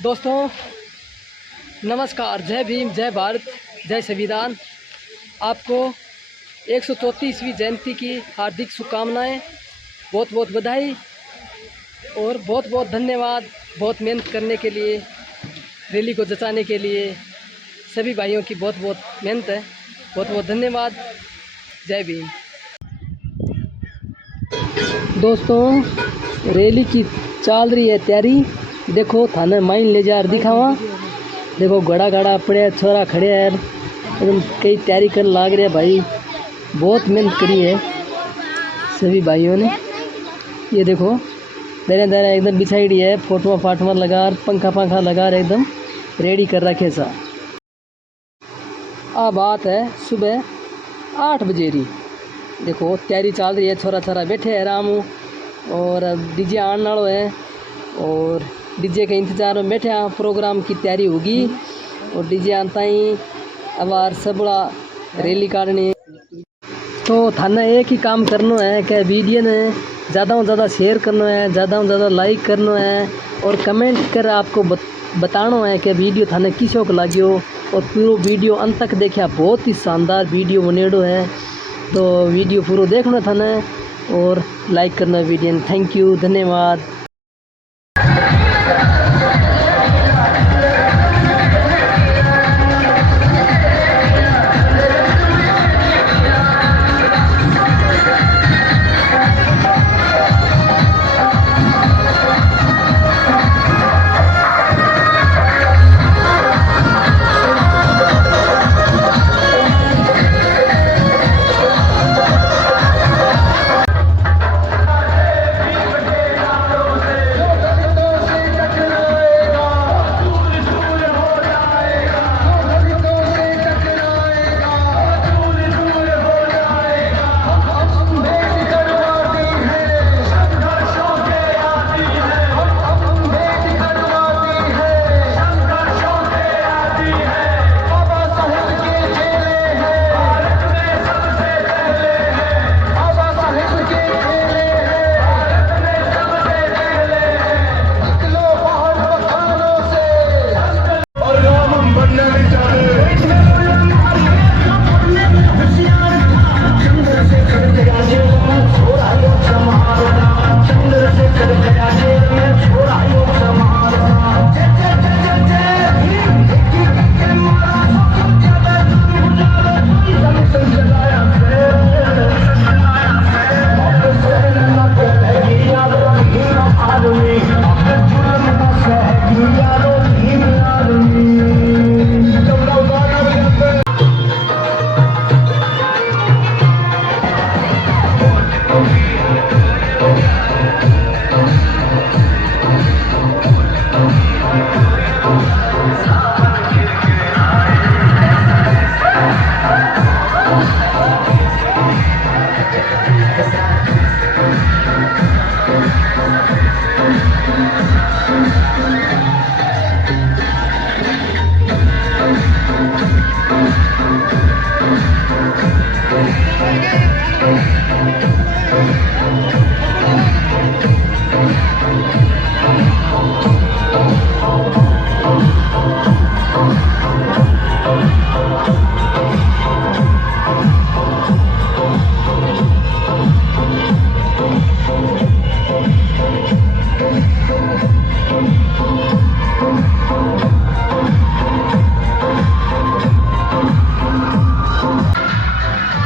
दोस्तों नमस्कार, जय भीम, जय भारत, जय संविधान। आपको 134वीं जयंती की हार्दिक शुभकामनाएं, बहुत बहुत बधाई और बहुत बहुत धन्यवाद। बहुत मेहनत करने के लिए, रैली को जचाने के लिए सभी भाइयों की बहुत बहुत मेहनत है। बहुत बहुत धन्यवाद। जय भीम। दोस्तों रैली की चल रही है तैयारी। देखो थाने माइन ले जा दिखावा। देखो घड़ा घड़ा पड़े, छोरा खड़े हैं, एकदम कई तैयारी कर लाग रहे हैं भाई। बहुत मेहनत करी है सभी भाइयों ने। ये देखो दरे दरे एकदम बिछाई है, फोटो फाटवा लगा, पंखा लगा एकदम रेडी कर रखे सा। आ बात है सुबह 8 बजे री। देखो तैयारी चल रही है, छोरा छोरा बैठे हैं आराम और डीजे आने वालों है और डीजे के इंतजार में बैठे हैं। प्रोग्राम की तैयारी होगी और डीजे आता ही अब सबड़ा रैली काटनी। तो थाने एक ही काम करना है कि वीडियो ने ज़्यादा से ज़्यादा शेयर करना है, ज़्यादा से ज़्यादा लाइक करना है और कमेंट कर आपको बताना है कि वीडियो थाने किसों को लाग्यो। और पूरा वीडियो अंत तक देखा, बहुत ही शानदार वीडियो बनेड़ो है। तो वीडियो पूरा देखना थाने और लाइक करना वीडियो। थैंक यू, धन्यवाद।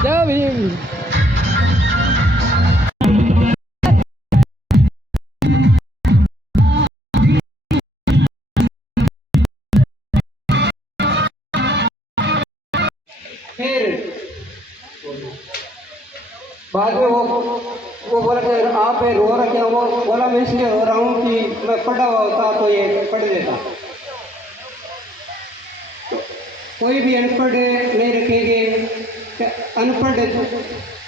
जय भीम। फिर बाद में वो बोला कि आप रो रखे हो। वो बोला मैं इसलिए रो रहा हूँ कि मैं पढ़ा हुआ होता तो ये पढ़ लेता। कोई भी अनपढ़ नहीं रखेंगे। अनपढ़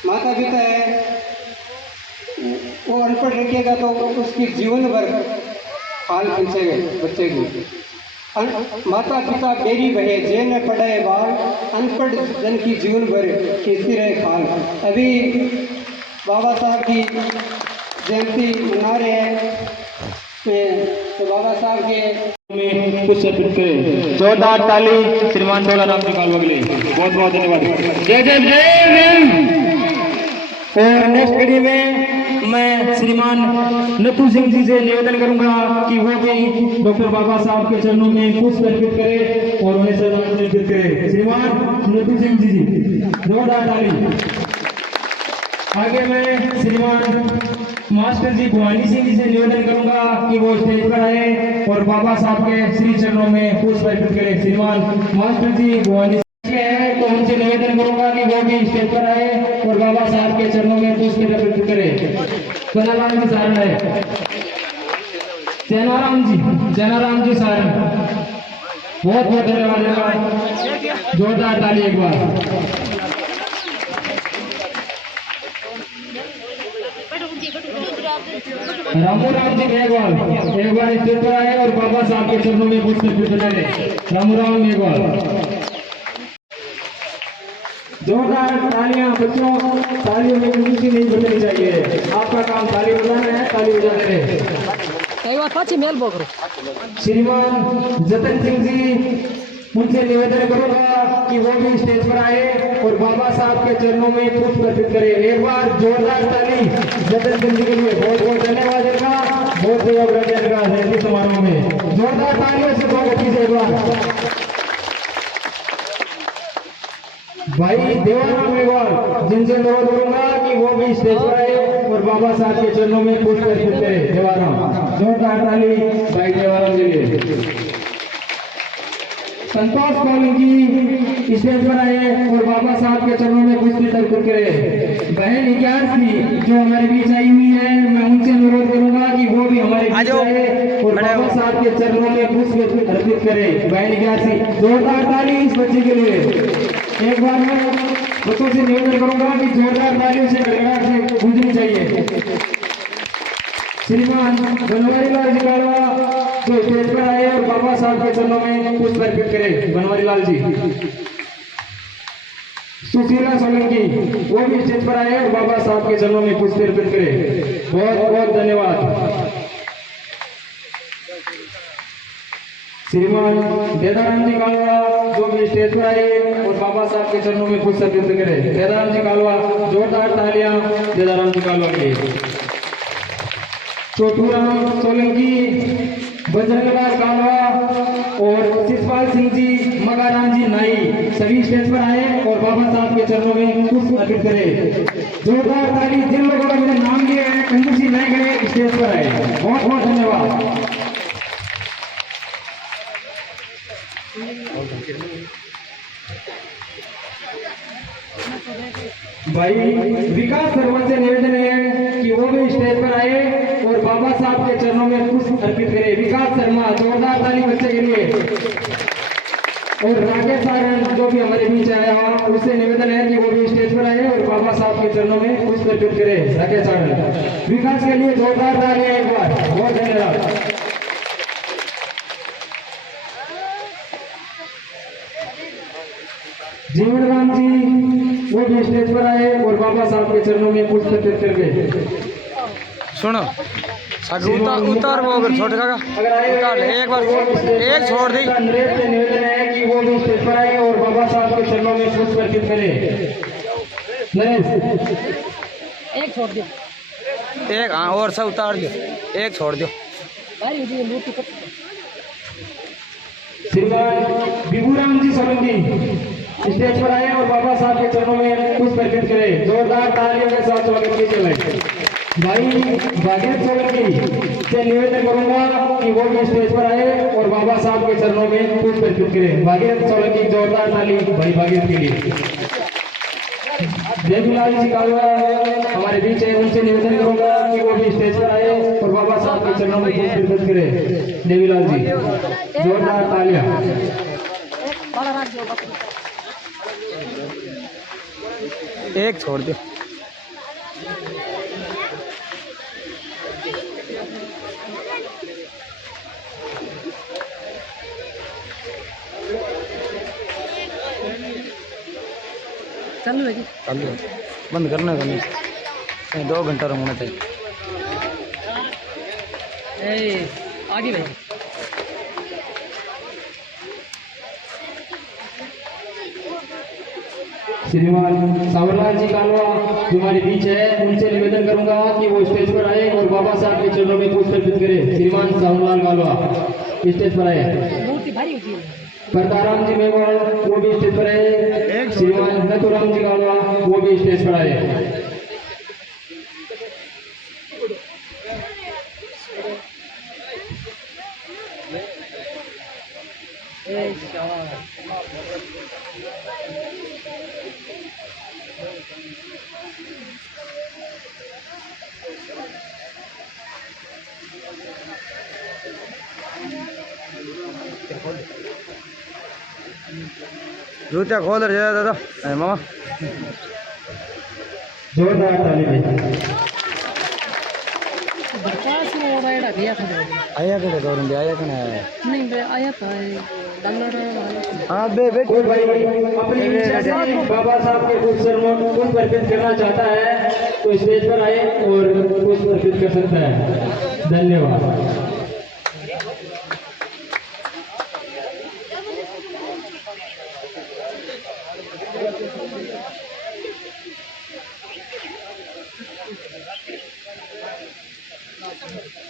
माता पिता है, वो अनपढ़ रखेगा तो उसकी जीवन भर हाल पूछेंगे बच्चे की। माता पिता बेरी बहे जे न पढ़ाए बाल, अनपढ़ जन की जीवन भर कैसी रहे खाल। अभी बाबा साहब की जयंती मना रहे हैं। तो बाबा साहब के में कुछ अर्पित करें। जोरदार ताली श्रीमान राम जी कालवा के लिए। बहुत बहुत धन्यवाद। जय जय जय भीम। और नेक्स्ट कड़ी में मैं श्रीमान नथु सिंह जी से निवेदन करूंगा कि वो भी डॉक्टर बाबा साहब के चरणों में पुष्प अर्पित करें और उन्हें सम्मानित अर्पित करें। श्रीमान नथु सिंह जी जोरदार ताली। आगे मैं श्रीमान मास्टर जी भवानी सिंह जी से निवेदन करूंगा कि वो स्टेज पर आए और बाबा साहब के श्री चरणों में पुष्प अर्पित करें। श्रीमान मास्टर जी भवानी सिंह है तो उनसे निवेदन करूंगा कि वो भी स्टेज पर आए और बाबा साहब के चरणों में पुष्प अर्पित करें। कनाराम जी सारण है, जैनाराम जी सारण, बहुत बहुत धन्यवाद। जोरदार ताली एक बार। रामू राम जी मेघवाल एक बार स्टेज पर आए और बाबा साहब के चरणों में पुष्प अर्पित करें। रामू राम मेघवाल। जोरदार तालियां बच्चों, तालियों में खुशी नहीं बजनी चाहिए। आपका काम ताली बजाना है, ताली बजाते रहे। एक बार पाछी मेल बोकरो। श्रीमान जतन सिंह जी, उनसे निवेदन करूंगा कि वो भी स्टेज पर आए और बाबा साहब के चरणों में पुष्प अर्पित करें। एक बार जोरदार ताली जतन सिंह जी के लिए। बहुत बहुत धन्यवाद इनका, बहुत सहयोग इनका जयंती समारोह में। जोरदार तालियों से बहुत अच्छी से एक बार। भाई देवाराम मेघवाल, जिनसे अनुरोध करूंगा कि वो भी स्टेज पर आए और बाबा साहब के चरणों में पुष्प अर्पित करें। देवाराम, जोरदार ताली भाई देवाराम के लिए। संतोष कौलिंग जी स्टेज पर आए और बाबा साहब के चरणों में पुष्प अर्पित करें। बहन इक्यासी जो हमारे बीच आई हुई है, मैं उनसे अनुरोध करूंगा कि वो भी हमारे बीच आए और बाबा साहब के चरणों में पुष्प अर्पित करें। बहन इक्यासी, जोरदार ताली इस बच्चे के लिए। एक बार मैं बच्चों से निवेदन करूंगा कि जोरदार तालियों से गड़गड़ाहट से गूंजनी चाहिए। श्रीमान बनवारी लाल जी कालवा जो स्टेज पर आए और बाबा साहब के चरणों में पुष्प अर्पित करें। बनवारी लाल जी। सुशीला सोलंकी, वो भी स्टेज पर आए और बाबा साहब के चरणों में पुष्प अर्पित करें। बहुत बहुत धन्यवाद। श्रीमान देदाराम जी कालवा जो भी स्टेज पर आए और बाबा साहब के चरणों में पुष्प अर्पित करें। देदाराम जी कालवा, जोरदार तालियां देदाराम जी कालवा के लिए। छोटूराम सोलंकी, बजरंगलाल कालवा और शिषपाल सिंह जी, मगाराम जी नाई सभी स्टेज पर आए और बाबा साहब के चरणों में पुष्प अर्पित करें। जोरदार ताली। जिन लोगों ने मेरे नाम लिए हैं कंजूसी नहीं करे, स्टेज पर आए। बहुत बहुत धन्यवाद। भाई विकास शर्मा से निवेदन है कि वो भी स्टेज पर आए और बाबा साहब के चरणों में पुष्प अर्पित करें। विकास शर्मा, जोरदार ताली बच्चे के लिए। और राकेश सारण जो भी हमारे बीच आया हुआ, उससे निवेदन है कि वो भी स्टेज पर आए और बाबा साहब के चरणों में पुष्प अर्पित करें। राकेश सारण, विकास के लिए जोरदार तालियां एक बार। बहुत धन्यवाद। जीवन राम जी वो भी स्टेज पर आए और बाबा साहब के चरणों में पुष्प अर्पित कर गए। सुनो उतार वो अगर छोटे का अगर आए उतार ले एक बार, एक छोड़ दी। नरेश से निवेदन है कि वो भी स्टेज पर आए और बाबा साहब के चरणों में पुष्प अर्पित करें। नरेश, एक छोड़ दियो, एक हाँ और सब उतार दियो, एक छोड़ दियो। श्रीमान विभूराम जी सोलंकी स्टेज पर आए और बाबा साहब के चरणों में पुष्प अर्पित करें। जोरदार तालियों के साथ स्वागत कीजिए। भाई भागीरथ सोलंकी से निवेदन करूंगा कि वो भी स्टेज पर आए और बाबा साहब के चरणों में पुष्प अर्पित करें। भागीरथ सोलंकी, जोरदार ताली भाई भागीरथ के लिए। देवीलाल जी कालवा हमारे बीच है, उनसे निवेदन करूंगा कि वो भी स्टेज पर आए और बाबा साहब के चरणों में पुष्प अर्पित करें। देवीलाल जी, जोरदार तालियां। एक छोड़ दो। चालू है जी, चालू है, बंद करना है, 2 घंटा होना चाहिए। आगे भाई। श्रीमान सावरलाल जी कालवा जो हमारे बीच है, उनसे निवेदन करूंगा कि वो स्टेज पर आए और बाबा साहब के चरणों में पुष्प अर्पित करें। श्रीमान सावरलाल कालवा स्टेज पर आए। मूर्ति भारी होती है। परदाराम जी मेवाड़ वो भी स्टेज पर आए। श्रीमान नथुराम जी कालवा वो भी स्टेज पर आए। जूता खोल रहे दादा मामा जोरदार ताली बजाएं। बरसात में हो रहा है भैया था आया कड़े गौरंग आया कने नहीं बे आया था डाउनलोड हाँ बे बे कोई भाई अपनी इच्छा से बाबा साहब के कुछ पुष्प अर्पित करना चाहता है तो स्टेज पर आए और पुष्प अर्पित कर सकता है। धन्यवाद।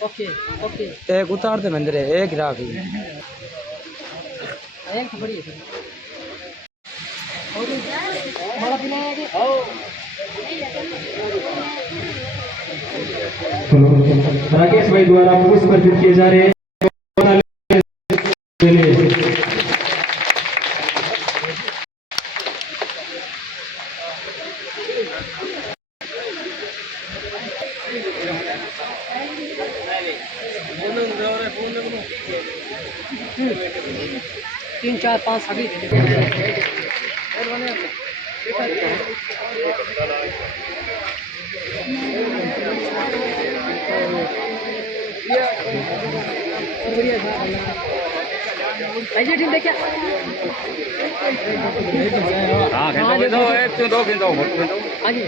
ओके ओके एक उतार दे मंदिर है एक राख एक तो बड़ी है और बड़ा पिला है कि राकेश भाई द्वारा पुष्प अर्पित किए जा रहे हैं। तीन चार पाँच सभी ठीक देखिए हाँ एक दो आगे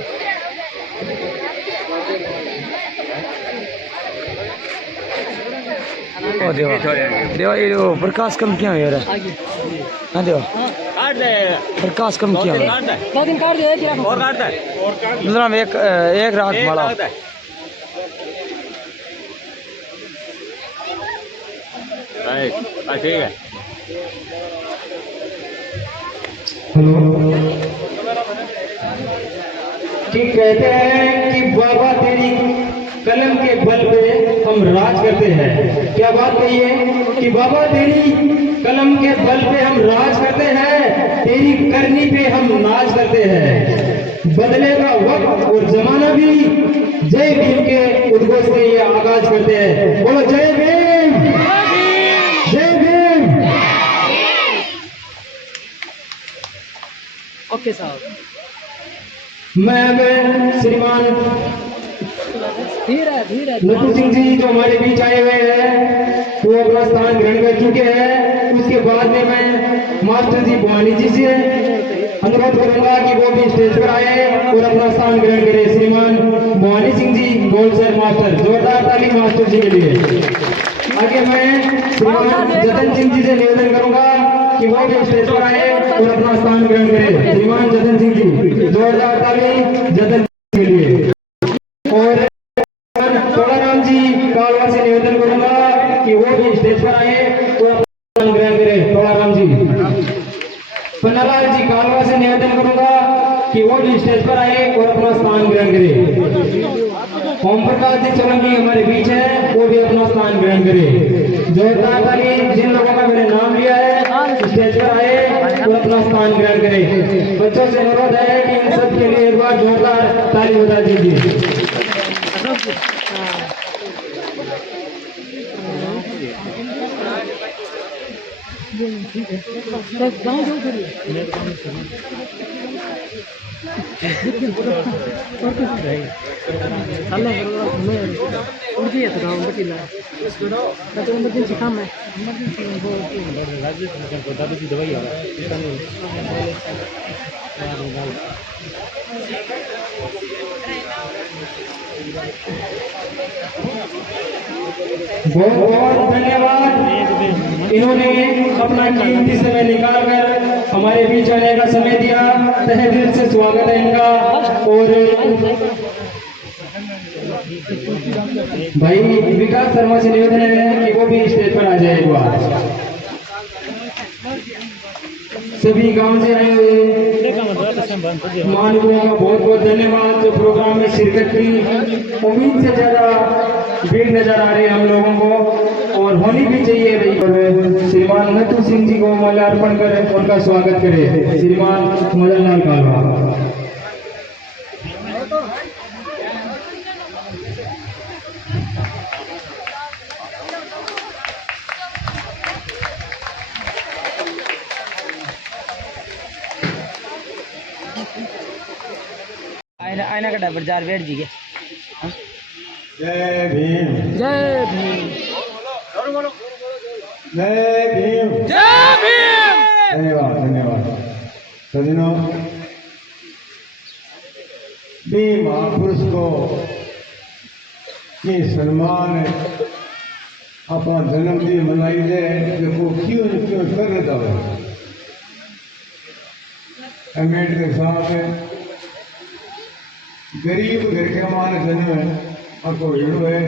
ओ देवा देवा ये वो प्रकाश कम क्यों है यार आगे हाँ देवा काट दे प्रकाश कम क्यों है दो दिन काट दे एक और काट दे मतलब एक राख माला ठीक है। ठीक कहते हैं कि बाबा तेरी कलम के बल पे हम राज करते हैं। क्या बात कही है कि बाबा तेरी कलम के बल पे हम राज करते हैं, तेरी करनी पे हम नाज करते हैं। बदलेगा वक्त और जमाना भी, जय भीम के उद्घोष से ये आगाज करते हैं। बोलो जय भीम, जय भीम। ओके साहब मैं श्रीमान धीरे धीरे नथु सिंह जी जो हमारे बीच आए हुए हैं वो अपना स्थान ग्रहण कर चुके हैं। उसके बाद में मैं मास्टर जी भवानी जी से अनुरोध करूंगा कि वो भी स्टेज पर आए और अपना स्थान ग्रहण करें। श्रीमान Bhavani Singh ji gold sir master, जोरदार ताली मास्टर जी के लिए। आगे मैं श्रीमान जतन सिंह जी से निवेदन करूंगा कि वो भी स्टेज पर आए और अपना स्थान ग्रहण करें। श्रीमान जतन सिंह जी, जोरदार ताली जतन के लिए। और तोड़ाराम जी कालवा से निवेदन करूंगा कि वो भी स्टेज पर आए और अपना स्थान ग्रहण करें। तोड़ाराम जी। पन्नालाल जी कालवा से निवेदन करूंगा कि वो भी स्टेज पर आए और अपना स्थान ग्रहण करें। ओम प्रकाश जी सोलंकी हमारे बीच है, वो भी अपना स्थान ग्रहण करें। जोरदार ताली जिन लोगों का मैंने नाम लिया है स्टेज पर आए और अपना स्थान ग्रहण करें। बच्चों से अनुरोध है कि इन सब के लिए एक बार जोरदार ताली बजा दीजिए। गाँव जाऊँ फिर उड़ गया था गाँव बटीला तो इमरजेंसी काम है दादू की दवाई है बहुत बहुत धन्यवाद। इन्होंने अपना कीमती समय निकालकर हमारे बीच आने का समय दिया। तहे दिल से स्वागत है इनका। और भाई विकास शर्मा से निवेदन है कि वो भी स्टेज पर आ जाए एक बार। सभी गांव से आए हुए महानुभावों का बहुत बहुत धन्यवाद जो प्रोग्राम में शिरकत की। उम्मीद से ज्यादा भीड़ नजर आ रही है हम लोगों को और होनी भी चाहिए भाई। और श्रीमान नथु सिंह जी को माल्यार्पण कर उनका स्वागत करे। श्रीमान मदन लाल कालवा। आईना का डबर जार बैठ जी गया। जय भीम। जय भीम। जय भीम। जय भीम। धन्यवाद धन्यवाद। सज्जनों, भीम महापुरुष को ये सम्मान अपना जन्मदिन मनाई दे देखो क्यों क्यों कर रहा है। अम्बेडकर साहब गरीब घर के माने जन्म है आपको हिड़ो है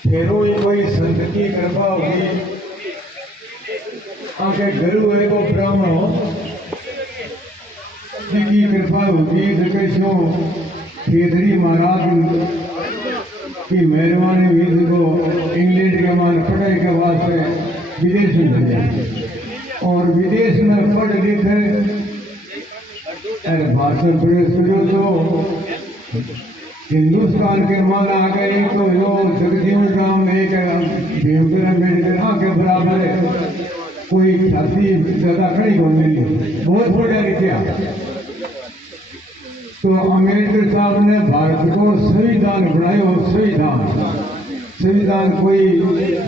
फेरो ही कोई संत की कृपा होगी आके गुरु है वो ब्राह्मण हो की कृपा होगी देखो खेदरी महाराज की मेहरबानी हुई को इंग्लैंड के मान पढ़ाई के वास्ते विदेश में भेजा और विदेश में पढ़ लिखे भाषण प्रवेश करो तो हिंदुस्तान के मान आ गए तो यो जगजीवन राम एक भीमराव अम्बेडकर के बराबर है कोई ख्याति ज्यादा खड़ी हो मिली बहुत बढ़िया लिखा। तो अम्बेडकर साहब ने भारत को संविधान बनाया। संविधान कोई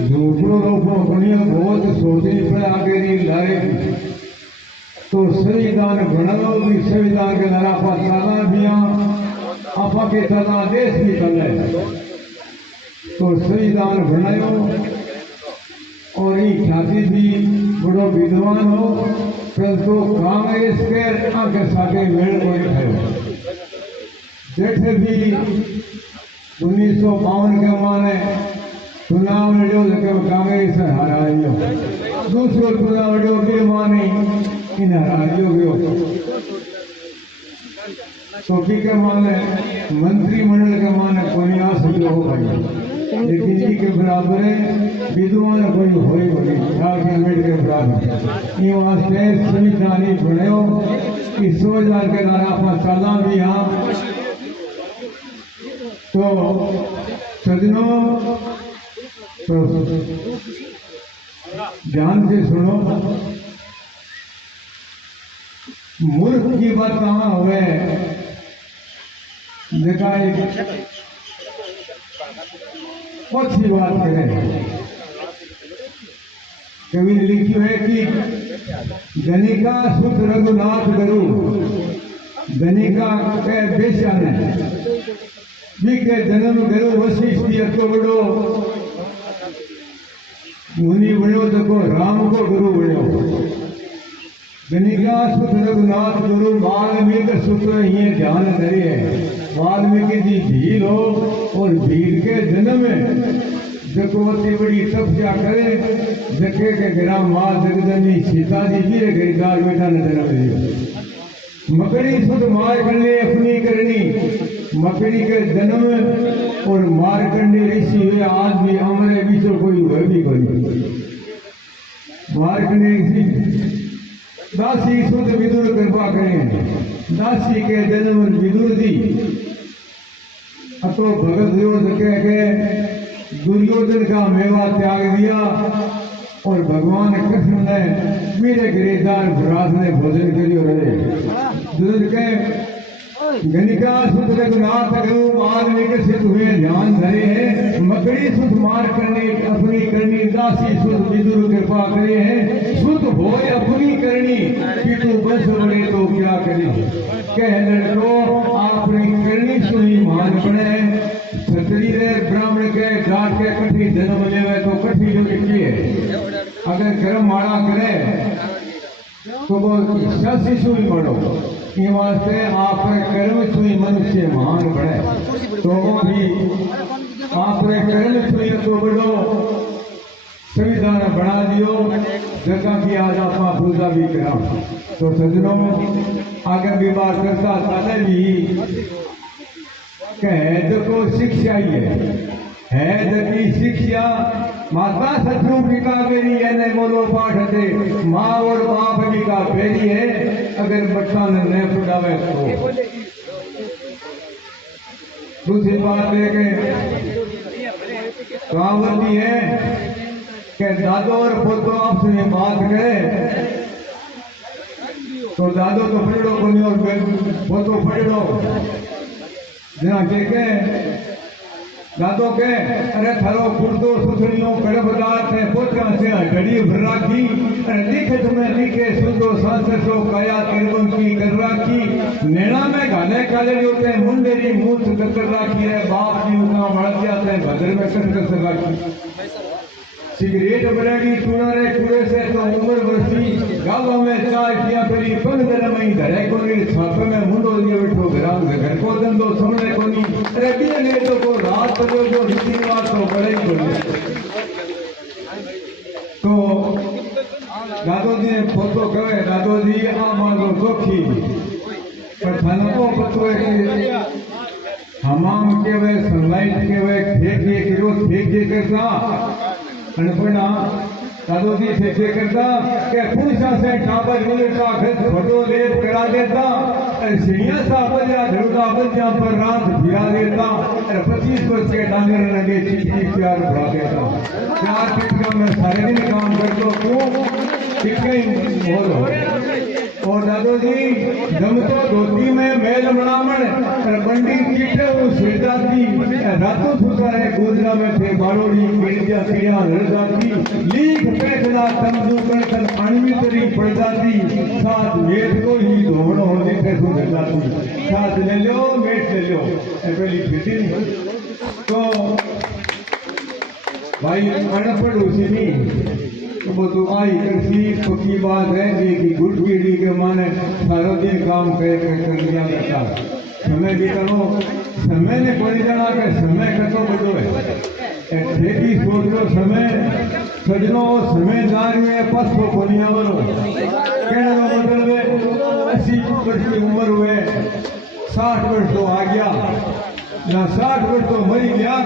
झूठो रोपो बनिया बहुत सोचनी पड़े आगे नहीं लाए तो संविधान बनाओ भी संविधान के द्वारा आप साला भी आपा के साला देश भी चले तो संविधान बनायो और ये ख्याति भी बड़ो विद्वान हो परंतु कांग्रेस के आगे सागे मेल कोई है जैसे भी 1952 के माने चुनाव लड़ो लेकिन कांग्रेस हरायो दूसरो चुनाव लड़ो फिर माने इन हरायो गयो तो के माने मंत्रिमंडल के माने कोई आ सकते हो भाई लेकिन जी के बराबर है विद्वान कोई होई होगी अम्बेडकर के बराबर ये वास्ते संविधान ही बनाओ कि 2000 के द्वारा अपना साला भी यहाँ तो सज्जनों तो ध्यान से सुनो मूर्ख की बात कहाँ हुए देखा एक अच्छी बात करें कवि ने लिखी है कि गणिका सुत रघुनाथ गुरु गणिका के बेचा ने के जन्म गुरु वशिष्ठ तो बड़ो मुनि बड़ो देखो राम को गुरु बड़ो गणिका सुत रघुनाथ गुरु वाल्मीकि सुत ये ध्यान करे वाल्मीकि जी भील हो और भील के जन्म में देखो अति बड़ी तपस्या करे देखे के ग्राम माँ जगदनी सीता जी भी गिरदार बेटा ने जन्म दिया मकड़ी सुत मार करने अपनी करनी मकड़ी के जन्म और मार करने ऋषि हुए आज भी हमारे बीच कोई हुए भी कोई मार करने ऋषि दासी सुध विदुर कृपा करें दासी के जन्म विदुर दी अतो भगत कह के दुर्योधन का मेवा त्याग दिया और भगवान कृष्ण ने मेरे गिरदार भ्रात ने भोजन करियो रहे दुर्योधन के गणिका सुध रघुनाथ गुरु वाल्मीकि सिद्ध हुए ध्यान धरे हैं मकड़ी सुध मार करने अपनी करनी दासी सुध विदुर कृपा करे हैं सुध हो अपनी करनी कि तू बस बड़े तो क्या करे कह लड़को अपनी करनी सुनी मान बने छतरी रे ब्राह्मण के जाट के कठी जन्म लेवे तो कठी जो लिखी है अगर कर्म माड़ा करे तो वो शासी सुई बढ़ो ये वास्ते आप कर्म सुई मनुष्य महान बने तो वो भी आप कर्म सुई तो बढ़ो संविधान बना दियो जगह की आज आप पूजा भी करा तो सजनों आगे भी बात करता ताने भी कैद को शिक्षा ही है की शिक्षा माता शत्रु पिता बेरी है मोलो पाठ थे माँ और बाप भी का बेरी है अगर बच्चा ने पढ़ावे तो दूसरी बात है कि कहावत है कि दादो और पोतो आपस में बात करे तो दादो तो पढ़ो को नहीं और पोतो पढ़ो जना के दादो के अरे थारो कुर्तो सुथड़ियों कड़बदात है पोता से घड़ी भर राखी अरे लिखे तुम्हें लिखे सुंदो सांसो काया तिरगुन की कर राखी नैना में गाने काले होते मुंडेरी मूछ कर राखी है बाप जी उतना बढ़ जाते हैं भद्र में कर राखी सिगरेट बरेगी टूनारे कूड़े से तो उम्र वर्षी गालों में चाय पिया परी पंगदर में धरे को नहीं छापे में मुंडो लिए बैठो घर को धंधो समझे को नहीं अरे बिया ले तो रात को जो रीति रिवाज तो बड़े ही बोले तो दादो जी ने फोटो कहे दादो जी आ मांगो जोखी पर थाना को पतो है कि हमाम के वे सनलाइट के वे ठेके करो ठेके करता अनपढ़ा दादो जी ठेके करता के पुरुषा से टाबर मिलट का घर फोटो लेप करा देता और सिया सा बजा धरुदा बजा पर रात फिरा देता और 25 वर्ष के डांगर लगे चिट्ठी प्यार बढ़ा देता चार टिटका में सारे दिन काम करतो क्यों टिटका बोल और दादो जी जम तो धोती में मेल बनामण और बंडी चिट्ठे वो सिरदाती रातों सुता है गोदरा में थे बारोड़ी गिरजा सिया हरदाती लीक पैखला तमदू कणकन अणवी तरी पड़दाती साथ मेट को ही धोवड़ो हो दिखे सो हरदाती साथ ले लो मेट ले लो पहली फिटी तो भाई अनपढ़ उसी नहीं तो वो तो आई कृषि पक्की बात है कि गुट पीढ़ी के माने सारा दिन काम कर लिया करता समय भी करो समय ने कोई जाना के समय कतो बदो है खेती सोच लो समय सजनो समय दार में पस को कोनिया बनो कहने का मतलब है 80 वर्ष की उम्र हुए 60 वर्ष तो आ गया ना 60 वर्ष तो मरी गया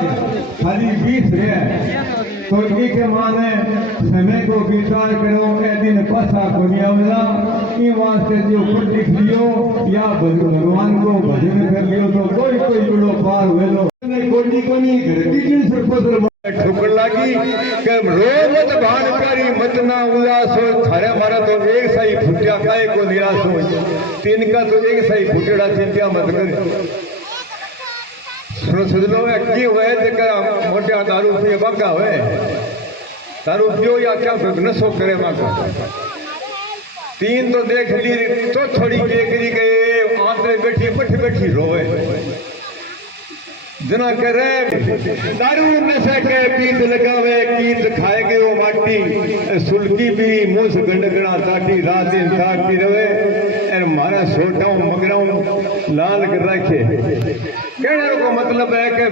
खाली 20 रहे तो के माने समय को विचार करो के दिन पसा दुनिया में ये वास्ते जो खुद लिख लियो या भगवान को भजन कर लियो तो कोई बड़ो पार हुए लो कोटी को नहीं घर की जिन सरपंच ठोकर लागी के रो मत भान करी मत ना उदास हो थारे मारा तो एक सही फुटिया खाए को निराश हो तीन का तो एक सही फुटेड़ा चिंता मत कर सजनो की हुए जरा मोटा दारू पिए बाका हुए दारू पियो या क्या नशो करे बाका तीन तो देख ली तो थोड़ी केकरी गए आंतरे बैठी पठ बैठी रोए जना करे दारू नशे के पीत लगावे कीत खाए के वो माटी सुलकी भी मुंह से गंडगड़ा ताटी रात दिन ताकती रहे और मारा सोटाऊं मगराऊं लाल कर रखे कहने को मतलब है कि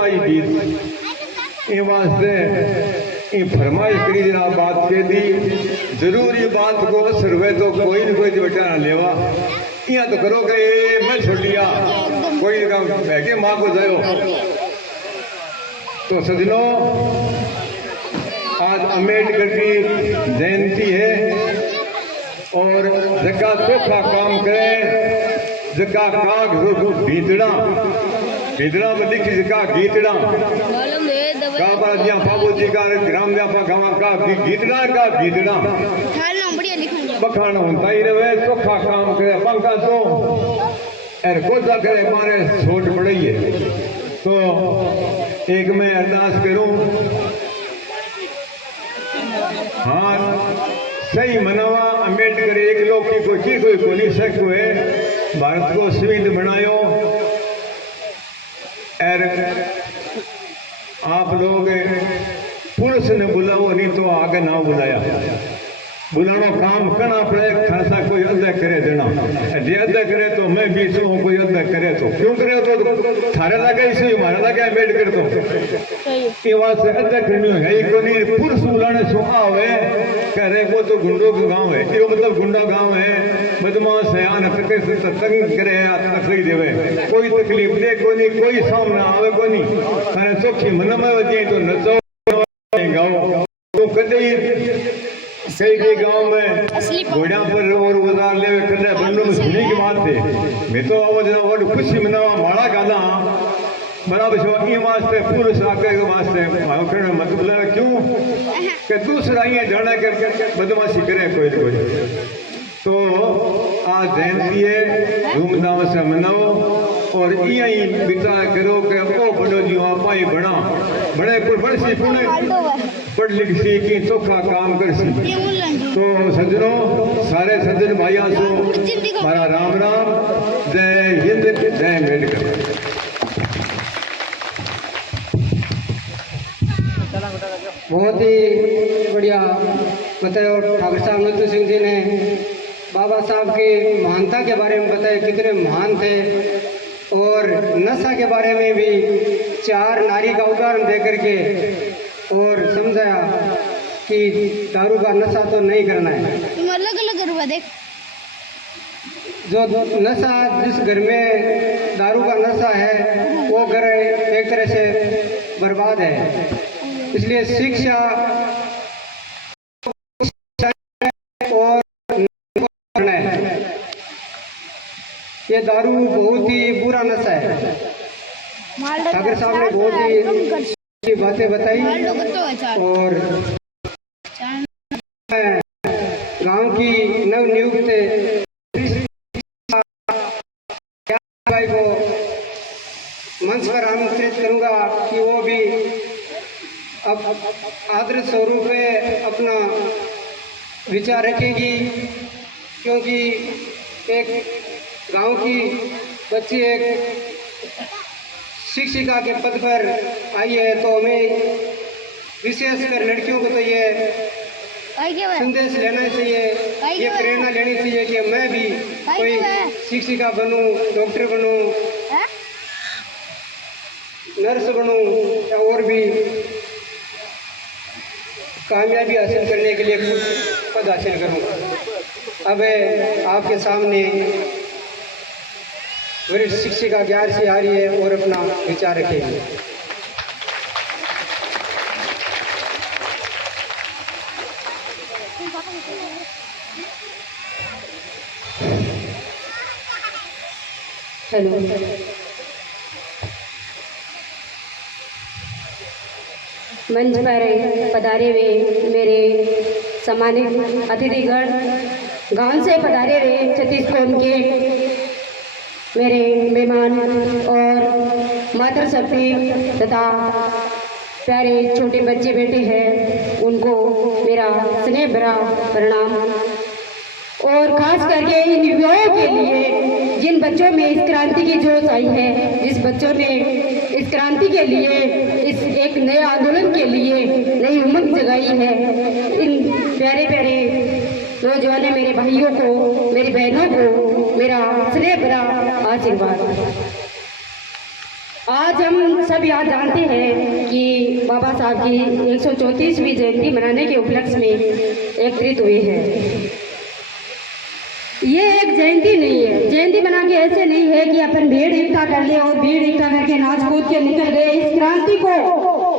आई गीत ये वास्ते ये फरमाइश करी जना बात के दी जरूर ये बात को असर हुए तो कोई न कोई बेटा ना लेवा यहाँ तो करो कि मैं छोड़ लिया कोई काम है कि माँ को जाओ तो सजनों आज अम्बेडकर की जयंती है और जगह चोखा काम करे जगह काग भीतड़ा में लिखी जगह गीतड़ा का दिया बाबू जी का ग्राम व्यापा गाँव का गीतड़ा का गीतड़ा बखान होता ही रहे चोखा काम करे पंखा तो एर कोजा करे मारे छोट पड़ी है तो एक मैं अरदास करूं हाँ सही मनावा अम्बेडकर एक लोग की कोई कोई शक हुए भारत को संविधान बनायो और आप लोग पुलिस ने बुलाओ नहीं तो आगे ना बुलाया बुलाना काम करना पड़े खासा कोई अदा करे देना जे अदा करे तो मैं भी सो कोई अदा करे तो क्यों करे तो थारे लगे इसे हमारा लगे अम्बेडकर तो ये बात से अदा करनी है ये कोई पुरुष बुलाने सो आवे करे वो तो गुंडों का गांव है ये मतलब गुंडा गांव है बदमाश है आना तंग करे तकलीफ देवे कोई तकलीफ दे कोई सामने आवे कोई अरे चौखी मन में वजे तो नचो गाओ तो कदे सही के गांव में घोड़ा पर और उतार ले कदे बंदो में सुनी की बात थे मैं तो आवाज ना वो खुशी मनावा माड़ा गाना बराबर सो ये वास्ते पुलिस आके के वास्ते कहने मतलब लगा क्यों कि दूसरा ये जाना के बदमाशी करे कोई तो आज जयंती है धूमधाम से मनाओ और यही विचार करो कि ओ बड़ो जी आप ही बना बड़े बड़े सी पुणे पढ़ लिख सी की चोखा काम कर सी तो सज्जनों सारे सज्जन भाइयों सो हमारा राम राम जय हिंद जय अम्बेडकर। बहुत ही बढ़िया बताया ठाकुर साहब नथु सिंह जी ने बाबा साहब की महानता के बारे में बताया कितने महान थे और नशा के बारे में भी 4 नारी का उदाहरण दे करके और समझाया कि दारू का नशा तो नहीं करना है। जो नशा जिस घर में दारू का नशा है वो घर एक तरह से बर्बाद है, इसलिए शिक्षा और ये दारू बहुत ही बुरा नशा है। ठाकुर साहब ने बहुत ही अच्छी बातें बताई और गांव की नवनियुक्त को मंच पर आमंत्रित करूंगा कि वो भी अब आदर स्वरूप में अपना विचार रखेगी, क्योंकि एक गांव की बच्ची एक शिक्षिका के पद पर आई है, तो हमें विशेषकर लड़कियों को तो ये संदेश लेना चाहिए, ये प्रेरणा लेनी चाहिए कि मैं भी कोई शिक्षिका बनूं, डॉक्टर बनूं, नर्स बनूं या और भी कामयाबी हासिल करने के लिए कुछ पद हासिल करूं। अब आपके सामने वरिष्ठ शिक्षिका ज्ञान से आ रही है और अपना विचार रखेगी। हेलो, मंच पर पधारे हुए मेरे सम्मानित अतिथिगण, गांव से पधारे हुए छत्तीसगढ़ के मेरे मेहमान और माता शक्ति तथा प्यारे छोटे बच्चे बैठे हैं, उनको मेरा स्नेह भरा प्रणाम। और खास करके इन युवाओं के लिए जिन बच्चों में इस क्रांति की जोश आई है, जिस बच्चों ने इस क्रांति के लिए, इस एक नए आंदोलन के लिए नई उमंग जगाई है, इन प्यारे प्यारे नौजवान मेरे भाइयों को, मेरी बहनों को मेरा स्नेह भरा आशीर्वाद। आज हम सब याद जानते हैं कि बाबा साहब की 134वीं जयंती मनाने के उपलक्ष्य में एकत्रित हुए हैं। ये एक जयंती नहीं है, जयंती बना के ऐसे नहीं है कि अपन भीड़ इकट्ठा कर ले और भीड़ इकट्ठा करके नाच कूद के निकल गए। इस क्रांति को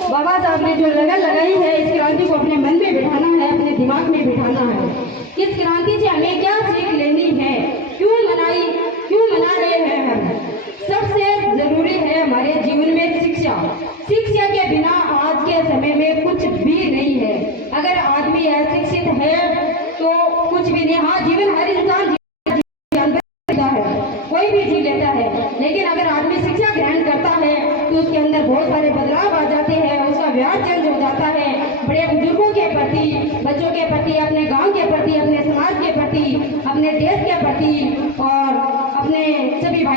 बाबा साहब ने जो लगन लगाई है, इस क्रांति को अपने मन में बिठाना है, अपने दिमाग में बिठाना है। इस क्रांति से हमें क्या सीख लेनी है, क्यों मना रहे हैं हम। सबसे जरूरी है हमारे जीवन में शिक्षा। शिक्षा के बिना आज के समय में कुछ भी नहीं है। अगर आदमी अशिक्षित है तो कुछ भी नहीं। हाँ, जीवन हर इंसान कोई भी जी लेता है, लेकिन अगर आदमी शिक्षा ग्रहण करता है तो उसके अंदर बहुत सारे बदलाव आ जाते हैं, उसका व्यवहार चेंज हो जाता है। बड़े बुजुर्गों के प्रति, बच्चों के प्रति, अपने गांव के प्रति, अपने समाज के प्रति, अपने देश के प्रति और अपने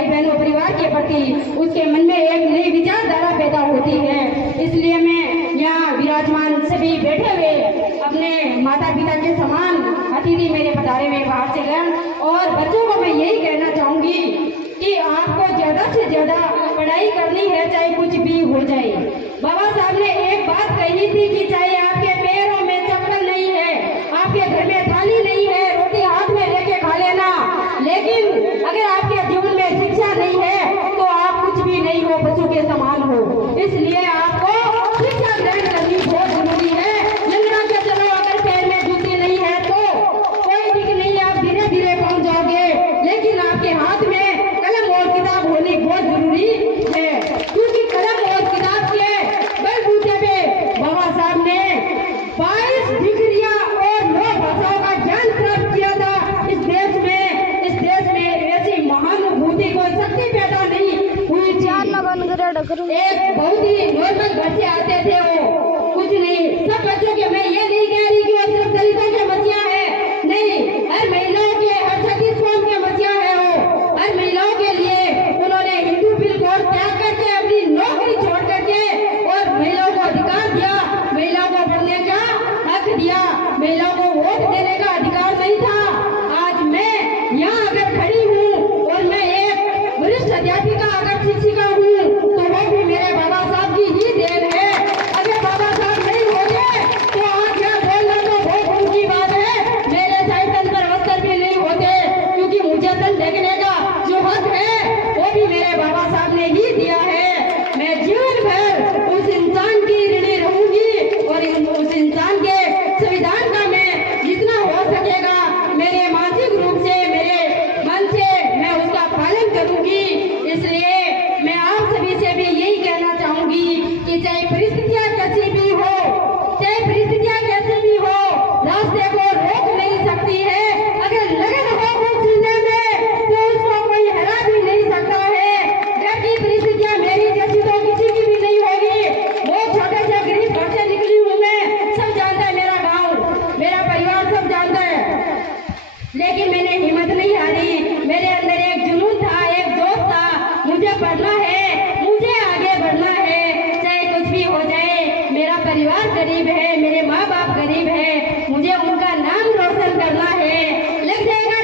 भाई बहनों परिवार के प्रति उसके मन में एक नई विचारधारा पैदा होती है। इसलिए मैं यहाँ विराजमान सभी बैठे हुए अपने माता पिता के समान अतिथि मेरे पधारे हुए बाहर से गए और बच्चों को मैं यही कहना चाहूंगी कि आपको ज्यादा से ज्यादा पढ़ाई करनी है, चाहे कुछ भी हो जाए। बाबा साहब ने एक बात कही थी कि चाहे आपके पैरों में चप्पल नहीं है, आपके घर में थाली नहीं है, रोटी हाथ में लेके खा लेना, लेकिन अगर आपके जीवन में शिक्षा नहीं है तो आप कुछ भी नहीं हो, बच्चों के समान हो। इसलिए आपको शिक्षा ग्रहण करनी बहुत जरूरी है। यंत्रा के चलो अगर पैर में जूती नहीं है तो कोई ठीक नहीं, आप धीरे धीरे पहुंच जाओगे, लेकिन आपके हाथ में कलम और किताब होनी बहुत जरूरी है, क्योंकि कलम और किताब के बलबूते पे बाबा साहब ने 22 डिग्रियां और 9 भाषाओं का ज्ञान प्राप्त किया था। इस देश में ऐसी महानुभूति को शक्ति पैदा नहीं हुई थी। एक बहुत ही नॉर्मल घर से आते थे, वो कुछ नहीं, सब बच्चों के, मैं ये नहीं कह रही कि वो सिर्फ दलितों के मसीहा है, नहीं, हर महिलाओं के, हर छत्तीस कौम के मसीहा है। वो हर महिलाओं के लिए उन्होंने हिंदू बिल को त्याग करके अपनी नौकरी छोड़ करके और महिलाओं को अधिकार दिया, महिलाओं को पढ़ने का हक दिया, महिलाओं को वोट देने का अधिकार नहीं था। आज मैं यहाँ अगर खड़ी हूँ और मैं एक वरिष्ठ अध्यापिका अगर शिक्षिका हूँ तो वो भी मेरे बाबा साहब की ही देन है। अगर बाबा साहब नहीं होते तो आज यहाँ बोलना तो बहुत ऊंची बात है, मेरे शायद तन पर वस्त्र भी नहीं होते, क्योंकि मुझे तन देखने का जो हक है वो भी मेरे बाबा साहब ने ही दिया है। मैं जीवन भर उस इंसान की ऋणी रहूंगी और उस इंसान के संविधान का मैं जितना हो सकेगा मेरे मानसिक रूप से, मेरे मन से मैं उसका पालन करूंगी। इसलिए मैं आप सभी से भी यही कहना चाहूंगी कि चाहे परिस्थितियां कैसी भी हो, चाहे परिस्थितियां कैसी भी हो, रास्ते को रोक नहीं सकती है। अगर लगन हो कुछ चीजें में तो उसको कोई हरा भी नहीं सकता है। घर की परिस्थितियां मेरी जैसी तो किसी की भी नहीं होगी। वो छोटे से गरीब घर से निकली हूँ मैं, सब जानता है, मेरा गाँव, मेरा परिवार सब जानता है, लेकिन मैंने हिम्मत नहीं हारी। मेरे अंदर एक जुनून था, एक जोश था, मुझे पढ़ना है, मुझे आगे बढ़ना है, चाहे कुछ भी हो जाए। मेरा परिवार गरीब है, मेरे माँ बाप गरीब है, मुझे उनका नाम रोशन करना है। लग जाएगा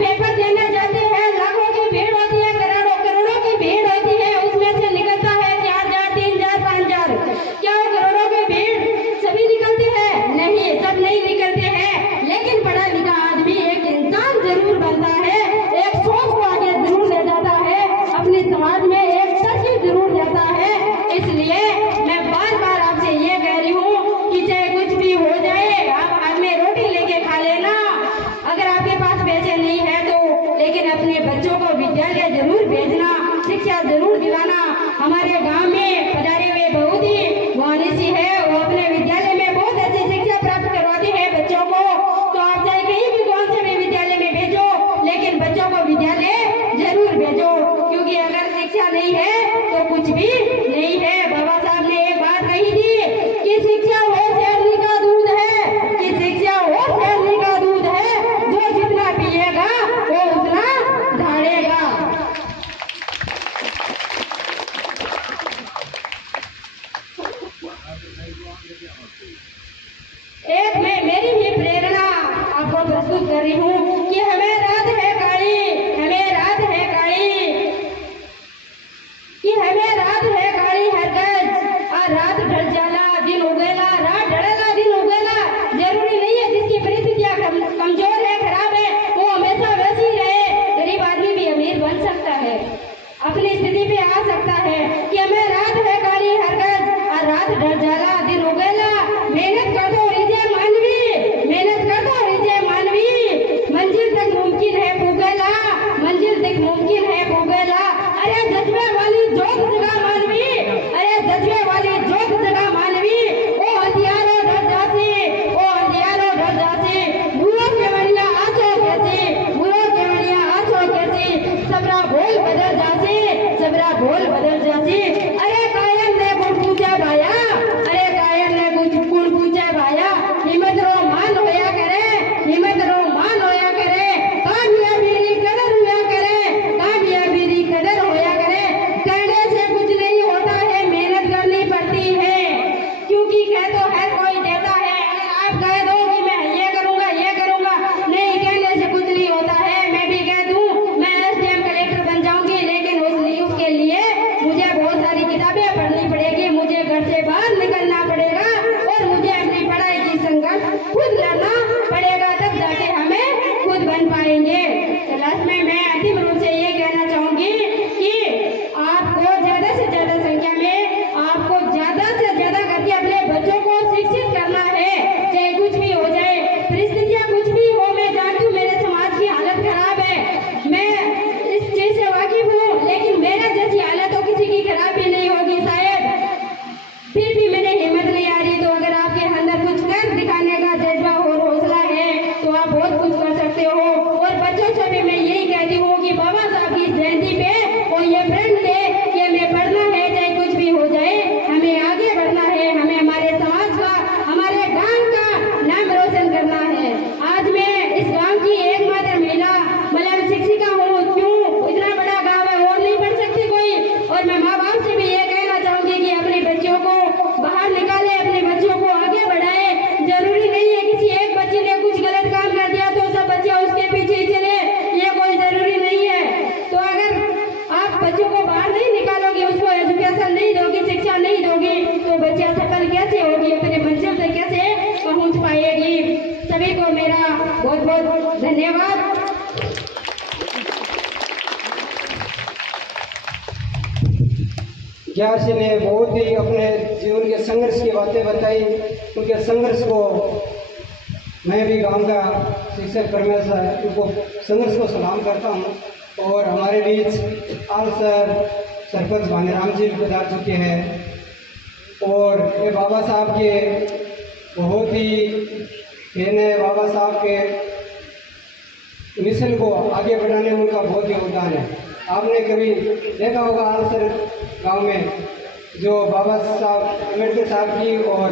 पेपर देने जाते हैं, लाखों की भीड़ होती है, करोड़ों करोड़ों की भीड़ होती है, उसमें से निकलता है 4,000, 3,000, 5,000। क्या वो करोड़ों की भीड़ सभी निकलते हैं? नहीं, सब नहीं निकलते हैं। लेकिन पढ़ा लिखा आदमी एक इंसान जरूर बनता है, एक सोच को आगे जरूर ले जाता है, अपने समाज में एक तरक्की जरूर देता है। इसलिए मैं बार बार आपसे ये कह रही हूँ कि चाहे कुछ भी हो जाए, आप हाथ में रोटी लेके खा लेना। अगर आपके पास पैसे नहीं है तो, लेकिन अपने बच्चों को विद्यालय जरूर भेजना, शिक्षा जरूर दिलाना। हमारे गांव में पधारे हुए बहुत ही मोहनिसी है, वो अपने विद्यालय में बहुत अच्छी शिक्षा प्राप्त करवाती है बच्चों को। तो आप चाहे कहीं भी कौन से भी विद्यालय में भेजो, लेकिन बच्चों को विद्यालय जरूर भेजो, क्योंकि अगर शिक्षा नहीं है तो कुछ भी नहीं है। बाबा साहब ने एक बात कही थी कि शिक्षा वो शेरनी का दूध है, कि शिक्षा वो शेरनी का दूध है, जो जितना पिएगा वो उतना ढाड़ेगा। एक मैं मेरी भी प्रेरणा आपको प्रस्तुत कर रही हूँ कि हमें रात है काली, हमें रात है काली, कि हमें रात है काली हरगज, और रात ढल जाला दिन उगेला, रात ढलेला दिन उगेला। जरूरी नहीं है जिसकी परिस्थितियां कमजोर है, खराब है, वो हमेशा वैसी ही रहे। गरीब आदमी भी अमीर बन सकता है, अपनी स्थिति पे आ सकता है। कि हमें रात है काली हरगज, और रात ढल जाला दिन उगेला। मेहनत कर दो रिजे मानवी, मेहनत कर दो रिजे मानवी, मंजिल तक मुमकिन है पुगेला, मंजिल तक मुमकिन है पुगेला। अरे जज्बे वाली जोत जगा मानवी, अरे जज्बे वाली जोत जगा मानवी, ओ हथियारो डर जासी, ओ हथियारो डर जासी, बुरो केवड़िया आछो कैसी, बुरो केवड़िया आछो कैसी, सबरा बोल बदल जासी, सबरा बोल बदल जासी। अरे कायम ने गुण पूछे भाया, अरे कायम ने गुण पूछे भाया, हिम्मत रो मान होया करे, हिम्मत रो मान होया करे, कामयाबी री कदर होया करे, कामयाबी री कदर होया करे। करने से कुछ नहीं होता है, मेहनत करनी पड़ती है, क्योंकि कह तो हर कोई देता है। आप कह दो कि मैं ये करूंगा, ये करूंगा, नहीं, कहने से कुछ नहीं होता है। मैं भी कह दूं मैं एसडीएम कलेक्टर बन जाऊंगी, लेकिन उसके लिए मुझे बहुत सारी किताबें पढ़नी पड़ेगी, मुझे घर से बाहर निकलना पड़ेगा, और मुझे अपनी पढ़ाई की संघर्ष खुद लड़ना पड़ेगा, तब जाके हमें खुद बन पाएंगे। लास्ट में मैं अंतिम रूप से ये कहना चाहूंगी कि आपको ज्यादा से ज्यादा संख्या में, आपको ज्यादा से ज्यादा करके अपने बच्चों को शिक्षित करना है, चाहे कुछ भी हो जाए, परिस्थितियां कुछ भी हो। मैं जानती हूँ मेरे समाज की हालत खराब है, मैं इस चीज से वाकिफ हूँ, लेकिन मेरे जैसी हालत तो किसी की खराब भी नहीं होगी शायद, फिर भी मेरे हिम्मत नहीं आ रही। तो अगर आपके अंदर कुछ कर दिखाने का जज्बा और हौसला है तो आप बहुत कुछ कर सकते हो। और बच्चों से भी मैं यही कहती हूँ कि बाबा साहब की जयंती पे वो ये प्रण ले कि हमें पढ़ना है, चाहे कुछ भी हो जाए, हमें आगे बढ़ना है, हमें हमारे समाज का, हमारे गांव का नाम रोशन करना है। आज मैं इस गांव की एकमात्र महिला मतलब शिक्षिका हूँ, क्यों, इतना बड़ा गांव है और नहीं पढ़ सकती कोई। और मैं माँ बाप से भी ये कहना चाहूंगी कि अपने बच्चों को बाहर निकाले, अपने बच्चों को आगे बढ़ाए। जरूरी नहीं है किसी एक बच्चे ने कुछ गलत काम कर दिया तो सब बच्चे उसके पीछे ही चले, ये कोई जरूरी नहीं है। तो अगर आप बच्चों को बाहर नहीं निकालोगे, उसको एजुकेशन नहीं दोगे, शिक्षा नहीं दोगे, तो बच्चा सफल कैसे होगी, अपने मंजिल तक कैसे पहुंच पाएगी। सभी को मेरा बहुत बहुत धन्यवाद। ज्ञासी ने बहुत ही अपने जीवन के संघर्ष की बातें बताई, उनके संघर्ष को मैं भी गांव का शिक्षक परमेश्वर उनको संघर्ष को सलाम करता हूं। और हमारे बीच आल सर सरपंच भानीराम जी भी पधार चुके हैं, और ये बाबा साहब के बहुत ही फैन है, बाबा साहब के मिशन को आगे बढ़ाने में उनका बहुत योगदान है। आपने कभी देखा होगा आलसर गांव में जो बाबा साहब अम्बेडकर साहब की और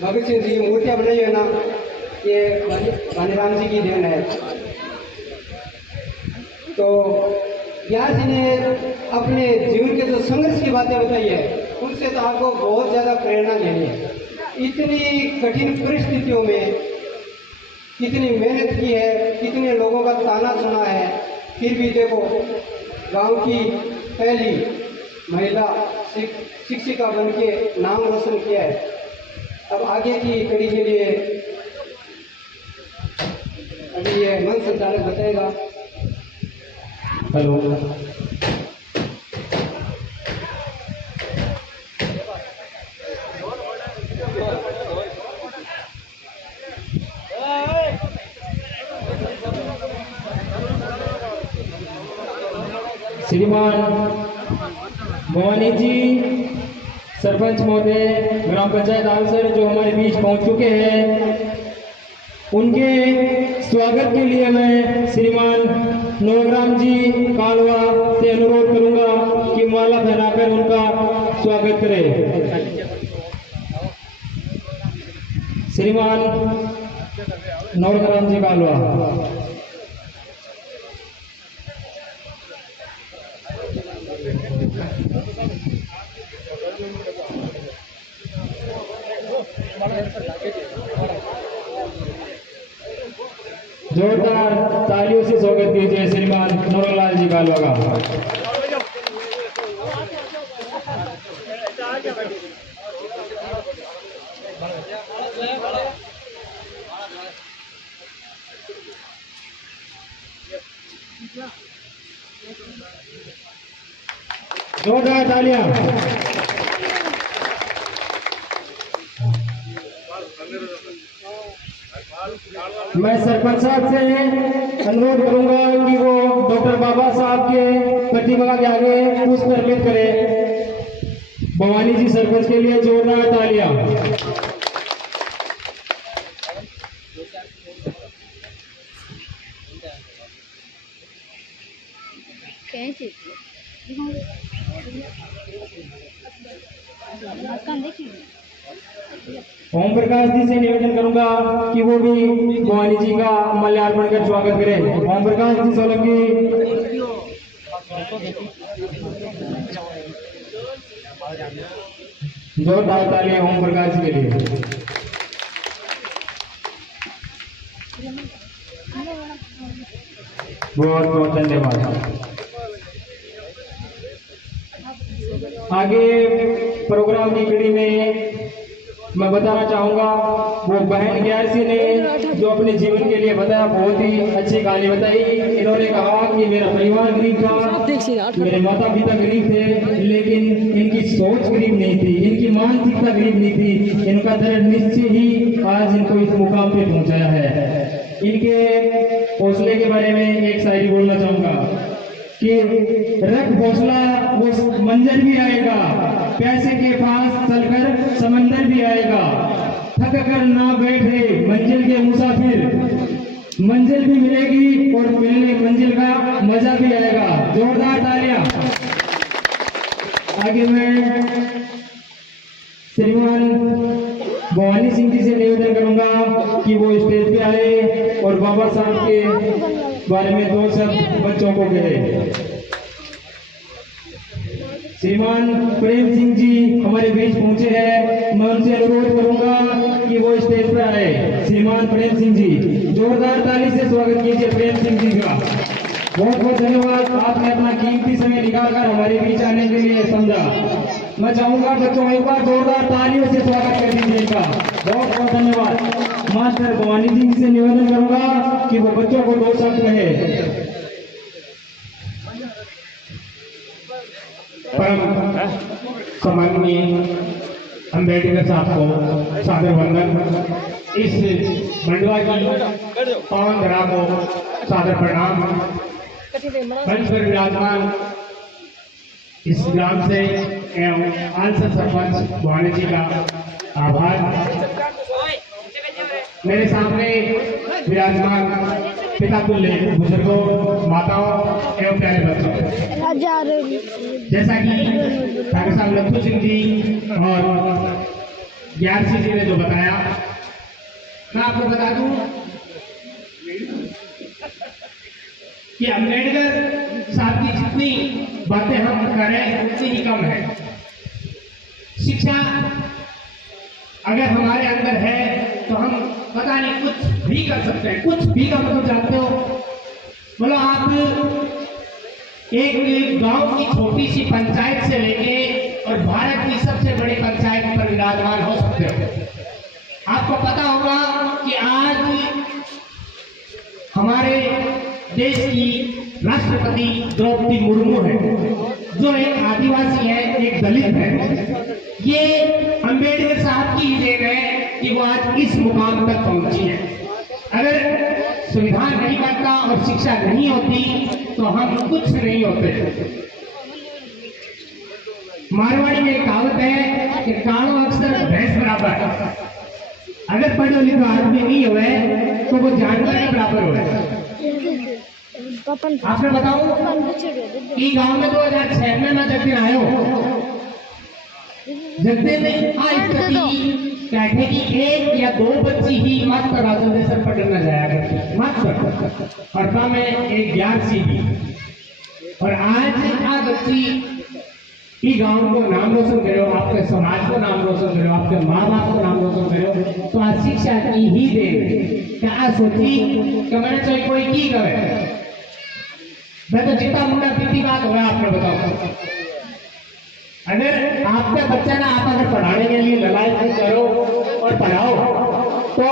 भगत सिंह जी की मूर्तियाँ बनाई है ना, ये भानीराम जी की देन है। तो यहाँ जी ने अपने जीवन के जो संघर्ष की बातें बताई है, उनसे तो आपको बहुत ज़्यादा प्रेरणा लेनी है। इतनी कठिन परिस्थितियों में कितनी मेहनत की है, कितने लोगों का ताना सुना है, फिर भी देखो गांव की पहली महिला शिक्षिका बन के नाम रोशन किया है। अब आगे की कड़ी के लिए अभी ये मंच संचालक बताएगा। हेलो, श्रीमान भवानी जी सरपंच महोदय ग्राम पंचायत आंसर जो हमारे बीच पहुंच चुके हैं, उनके स्वागत के लिए मैं श्रीमान नवग्राम जी कालवा से अनुरोध करूंगा कि माला पहनाकर उनका स्वागत करें। श्रीमान नवग्राम जी कालवा। जोरदार तालियों से स्वागत कीजिए श्रीमान नूरलाल जी कालवा का। जोरदार तालियां। मैं सरपंच साहब से अनुरोध करूंगा कि वो डॉक्टर बाबा साहब के प्रतिमा के आगे पुष्प अर्पित करें। भवानी जी सरपंच के लिए जोरदार तालियां। ओम प्रकाश जी से निवेदन करूंगा कि वो भी भवानी जी का माल्यार्पण कर स्वागत करें। ओम प्रकाश जी सोलंकी। जोरदार तालियां ओम प्रकाश जी के लिए। बहुत बहुत धन्यवाद। आगे प्रोग्राम की कड़ी में मैं बताना चाहूंगा, वो बहन ग्यारसी ने जो अपने जीवन के लिए बताया, बहुत ही अच्छी कहानी बताई। इन्होंने कहा कि मेरा परिवार गरीब था, मेरे माता पिता गरीब थे, लेकिन इनकी सोच गरीब नहीं थी, इनकी मानसिकता गरीब नहीं थी। इनका दृढ़ निश्चय ही आज इनको इस मुकाम पे पहुंचाया है। इनके हौसले के बारे में एक शायरी बोलना चाहूंगा कि रख हौसला वो मंजर भी आएगा, पैसे के पास चलकर समंदर भी आएगा, थक कर ना बैठे मंजिल के मुसाफिर, मंजिल भी मिलेगी और मिलने मंजिल का मजा भी आएगा। जोरदार तालियां। आगे मैं श्रीमान भवानी सिंह जी से निवेदन करूंगा कि वो स्टेज पे आए और बाबा साहब के बारे में दो शब्द बच्चों को कहे। श्रीमान प्रेम सिंह जी हमारे बीच पहुंचे हैं, मैं उनसे अनुरोध करूंगा कि वो स्टेज पर आए। श्रीमान प्रेम सिंह जी, जोरदार ताली से स्वागत कीजिए प्रेम सिंह जी का। बहुत बहुत धन्यवाद, आपने अपना कीमती समय निकालकर हमारे बीच आने के लिए समझा। मैं चाहूंगा बच्चों एक बार जोरदार तालियों से स्वागत कर दीजिए इनका। बहुत बहुत धन्यवाद। मास्टर भवानी जी से निवेदन करूंगा कि वो बच्चों को दो शब्द कहे। परम सम्माननीय अम्बेडकर साहब को सादर वंदन। इस मंडवा की पावन धरा को सादर प्रणाम। मंच पर विराजमान इस ग्राम से एवं आंसर सरपंच भवानी जी का आभार। मेरे सामने विराजमान पिता तुल्य बुजुर्गों, माताओं एवं प्यारे बच्चों, जैसा कि डॉक्टर साहब लत्थू सिंह जी और ग्यारसी जी ने जो बताया, मैं आपको बता दूं कि अम्बेडकर साहब की जितनी बातें हम करें उतनी ही कम है। शिक्षा अगर हमारे अंदर है तो हम पता नहीं कुछ भी कर सकते हैं। कुछ भी का मतलब जानते हो, मतलब आप एक गांव की छोटी सी पंचायत से लेके और भारत की सबसे बड़ी पंचायत पर विराजमान हो सकते हो। आपको पता होगा कि आज हमारे देश की राष्ट्रपति द्रौपदी मुर्मू है, जो एक आदिवासी है, एक दलित है। ये अंबेडकर साहब की ही देन है कि वो आज इस मुकाम तक पहुंची है। अगर संविधान नहीं बनता और शिक्षा नहीं होती तो हम कुछ नहीं होते। मारवाड़ी में एक कहावत है कि कालो अक्सर भैंस बराबर। अगर पढ़ो लिखो आदमी नहीं हुए तो वो जानवर के बराबर हुए। आपने बताऊं कि गांव में 2006 में मैं जब दिन आयो, जगते में कहते कि 1 या 2 बच्ची ही मात्र राजस्थान पढ़ना जाया करती मात्र, और कम है 11वीं भी। और आज आ बच्ची ही गांव को नाम रोशन करो, आपके समाज को नाम रोशन करो, आपके माँ बाप को नाम रोशन करो। तो आज शिक्षा की ही दे क्या सोची कि मैंने चाहिए कोई की करे। मैं तो जितना मुंडा पीती बात होगा आपने बताओ। अगर आपका बच्चा ना आप अगर पढ़ाने के लिए लड़ाई करो और पढ़ाओ तो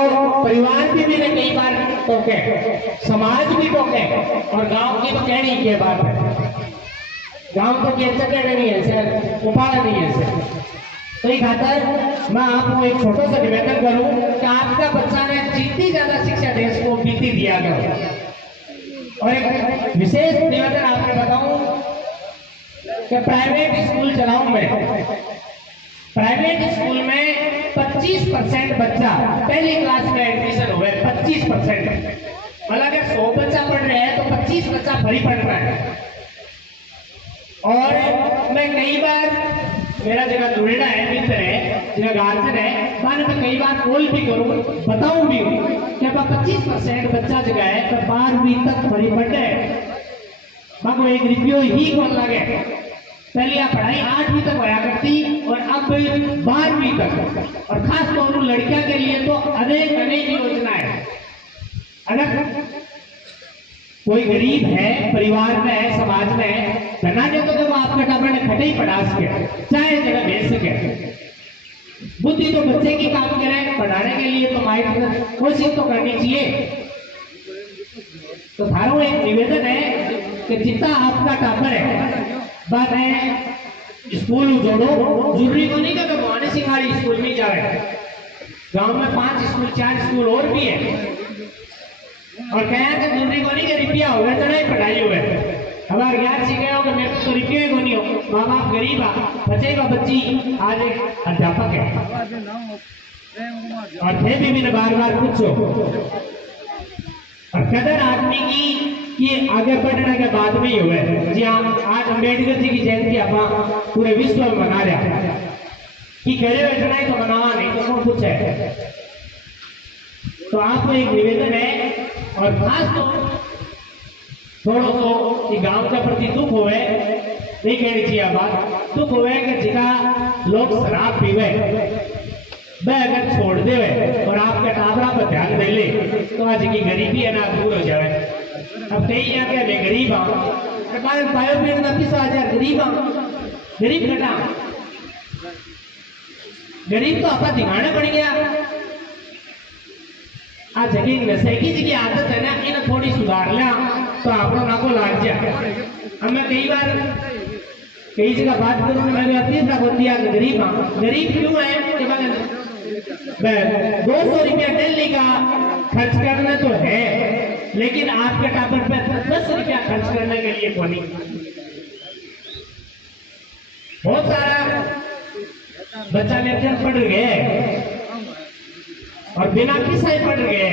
परिवार भी कई बार टोके, समाज भी टोके, और गांव की तो कहनी की बात है। गांव तो कहते नहीं है सर, उपाय नहीं है सर। तो ये खातर मैं आपको एक छोटा सा निवेदन करूं कि आपका बच्चा ने जितनी ज्यादा शिक्षा देश को बीती दिया गया। और एक विशेष निवेदन आपको बताऊं कि प्राइवेट स्कूल चलाऊं मैं। प्राइवेट स्कूल में 25% बच्चा पहली क्लास में एडमिशन हुए। 25%, मतलब अगर 100 बच्चा पढ़ रहे हैं तो 25 बच्चा फ्री पढ़ रहा है। और मैं कई बार, मेरा जगह जुड़ेड़ा है, मित्र है, जगह गार्जियन है, मैं कई बार कॉल भी करूं, बताऊं भी कि 25% बच्चा जगह है तो 12वीं तक फ्री पढ़ रहे। को 1 रुपयो ही कौन लगे। पहले आप पढ़ाई 8वीं तक होया करती और अब 12वीं तक, और खास तौर पर लड़कियों के लिए तो अनेक योजना है। अगर कोई गरीब है, परिवार में है, समाज में है, बना दे तो आपका टाबर ने खटे ही पढ़ा सके, चाहे जगह भेज सके। बुद्धि तो बच्चे की काम करें, पढ़ाने के लिए तो माइंड कोशिश तो करनी चाहिए। तो थारो एक निवेदन है कि जितना आपका टाबर है, बात है स्कूल जोड़ो। जरूरी तो नहीं कि भगवान सिंगाड़ी स्कूल में जाए। गांव में 5 स्कूल 4 स्कूल और भी है, और कहा कि जरूरी को नहीं कि रुपया हो तो नहीं पढ़ाई हुए। हमारे ज्ञान सीखे हो कि मेरे को तो रुपये को नहीं हो, माँ बाप गरीब आ, बचेगा बच्ची आज एक अध्यापक है, और थे भी मैंने बार पूछो। और कदर आदमी की ये आगे बढ़ने के बाद में ही हुए। जी हाँ, आज अम्बेडकर जी की जयंती आप पूरे विश्व में मना रहा कि करे बैठना ही तो मनावा नहीं तो कौन कुछ है। तो आपको एक निवेदन है, और खास तो थोड़ा तो कि गांव के प्रति दुख होवे, नहीं कहनी चाहिए बात, दुख होवे कि जिका लोग शराब पीवे वह अगर छोड़ दे और आपके टाबरा पर ध्यान दे ले तो आज की गरीबी है ना दूर हो जाए। अब कई यहाँ के मैं गरीब आऊँ, पायो पेड़ का 20,000 गरीब आऊँ, गरीब घटा, गरीब तो आपका दिखाने पड़ गया। आज जगह नशे की जी आदत है ना, इन्हें थोड़ी सुधार लिया तो आपको ना को लाग जाए। अब मैं कई जगह बात करूँ, मैंने अपनी होती है गरीब हाँ, गरीब क्यों है? 200 रुपया डेली का खर्च करना तो है, लेकिन आपके टापर पे 10 रुपया खर्च करने के लिए कोई बहुत सारा बच्चा लेकर पढ़ गए और बिना किसी पढ़ गए,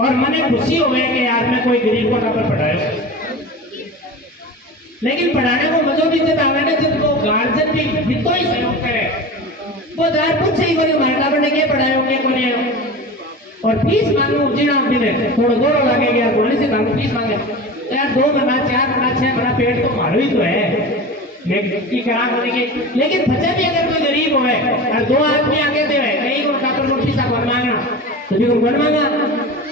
और मने खुशी हो गए कि यार मैं कोई गरीब को टापर पढ़ाया। लेकिन पढ़ाने को मजो भी जब आवे ना, जब वो गार्जियन भी तो ही सहयोग करे। वो दार पूछे ही बोले मारता बने के पढ़ायो के कोने, और फीस मांगू जिना दिने थोड़ा गोरो लगे यार, बोले से काम फीस मांगे यार 2 महीना 4 महीना 6 महीना पेट तो मारो ही तो है, लेकिन की करा करेंगे। लेकिन बच्चा भी अगर कोई गरीब होवे और 2 आदमी आगे देवे नहीं को टापर को फीस मांगना तो जो बनवाना।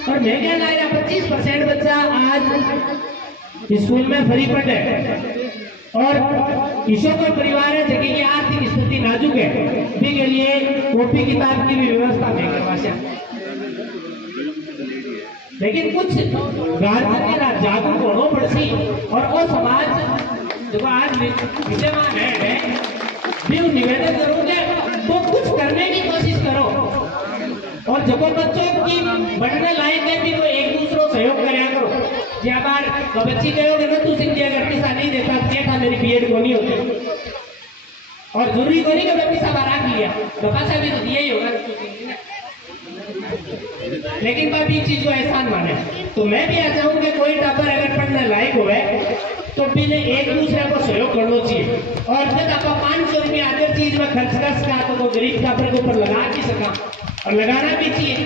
और मैं क्या लाया 25% बच्चा आज स्कूल में फ्री पढ़े और किशोर परिवार है जगह की आर्थिक स्थिति नाजुक है, भी के लिए कॉपी किताब की भी व्यवस्था नहीं करवा सकते। लेकिन कुछ गार्जियन जागरूक होना पड़सी और वो समाज जो आज विद्यमान है भी निवेदन करूंगे तो कुछ करने की कोशिश करो। और जब बच्चों की बढ़ने लायक है भी तो एक दूसरों सहयोग कराया करो। ज्यादा बार बच्ची कहोगे ना तू सिंह अगर पैसा नहीं देता क्या था मेरी बीएड को नहीं होती, और जरूरी को नहीं कि मैं पैसा बाहर लिया तो पैसा भी तो दिया ही होगा, लेकिन मैं भी चीज को एहसान माने। तो मैं भी आ जाऊं कि कोई टापर अगर पढ़ने लायक हुए तो भी एक दूसरे को सहयोग करना चाहिए। और जब आप 500 रुपया अदर चीज में खर्च कर सका तो गरीब टापर के ऊपर लगा भी सका और लगाना भी चाहिए।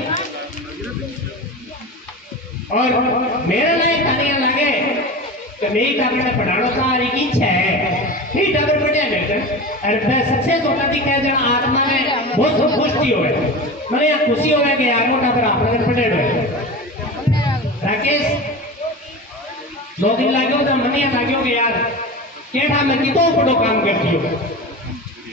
और मेरा लायक खाने लगे तो मेरी टापर ने पढ़ाना था एक इच्छा है ही टापर पढ़िया मिलकर और मैं सक्सेस होता दिखा है जहाँ आत्मा में बहुत खुशी हो मैंने यहाँ खुशी हो कि यार मोटा पर आप अगर पढ़े राकेश 2 दिन लागो तो मनी लागो कि यार केठा मैं कितो बड़ो काम करती हो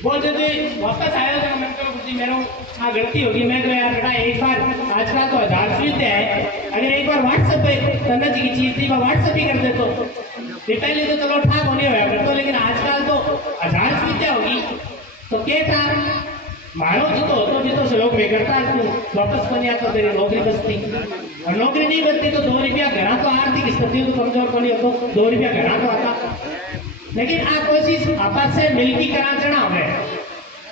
बोल जब वापस आया तो मैं कुछ मेरा हाँ गलती होगी। मैं तो यार बेटा एक बार आजकल तो 1000 सुविधा है, अगर एक बार व्हाट्सएप पे तन्ना जी की चीज थी मैं व्हाट्सएप ही कर देता ये पहले तो चलो ठाक होने होया करते, लेकिन आजकल तो 1000 सुविधा होगी तो क्या था मारो जितो सहयोग में करता तू वापस बन तो तेरी नौकरी बचती और नौकरी नहीं बचती तो 2 रुपया घर तो आर्थिक स्थिति तो कमजोर को नहीं हो 2 रुपया घर तो आता। लेकिन आ कोशिश आपस से मिलकी करा चढ़ा है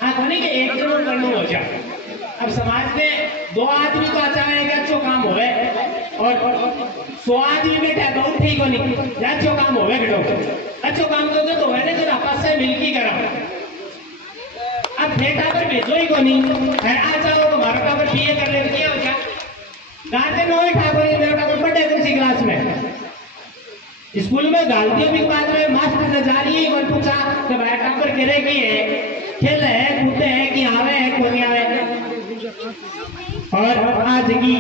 आ कोनी के एक जरूर करना हो जाए। अब समाज में 2 आदमी तो अच्छा है कि अच्छो काम होवे और 100 आदमी बैठा तो ठीक हो नहीं अच्छो काम होवे बेटो अच्छो काम तो है ना आपस से मिलकी करा। अब बेटा पर भेजो ही को नहीं आ जाओ तो मारा टापर बीए कर ले क्या हो जाए गार्जियन हो ठाकुर मेरा टापर पढ़े दूसरी क्लास में स्कूल में गालियों की बात में मास्टर ने जा रही है और पूछा कि भाई टापर करे की है खेल है कूदते हैं कि आवे है को नहीं आवे। और आज की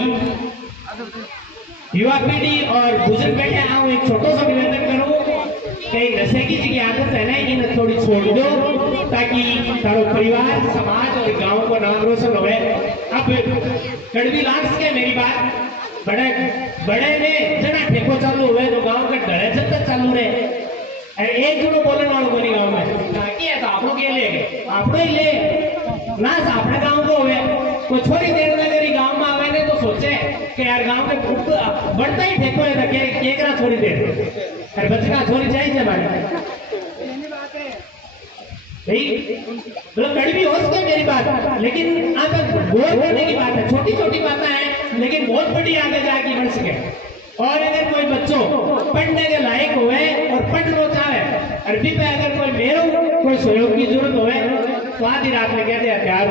युवा पीढ़ी और बुजुर्ग बैठे आऊँ एक छोटा सा निवेदन करूँ कि नशे की जी आदत है ना इन्हें थोड़ी छोड़ दो ताकि तारो परिवार समाज और गांव को नाम रोशन हो। अब कड़वी लाख के मेरी बात बड़े ने जना ठेको चालू हुए तो गांव का डरे जब तक चालू रहे अरे एक जुड़ो बोलने वालों को नहीं गांव में ताकि है तो आप लोग ये ले आप ही ले ना अपने गांव को हुए कोई छोरी देर में अगर गांव में आवे ने तो सोचे कि यार गांव में बढ़ता ही ठेको है केकरा छोड़ी देर अरे बच्चा छोरी चाहिए हमारे मतलब कड़ी भी हो सकती है मेरी बात, लेकिन आप गौर करने की बात है। छोटी छोटी बातें हैं लेकिन बहुत बड़ी आगे जाके बढ़ सके। और अगर कोई बच्चों पढ़ने के लायक हुए और पढ़ना चाहे अरबी पे अगर कोई मेरो कोई सहयोग की जरूरत हुए तो आधी रात में कहते हथियार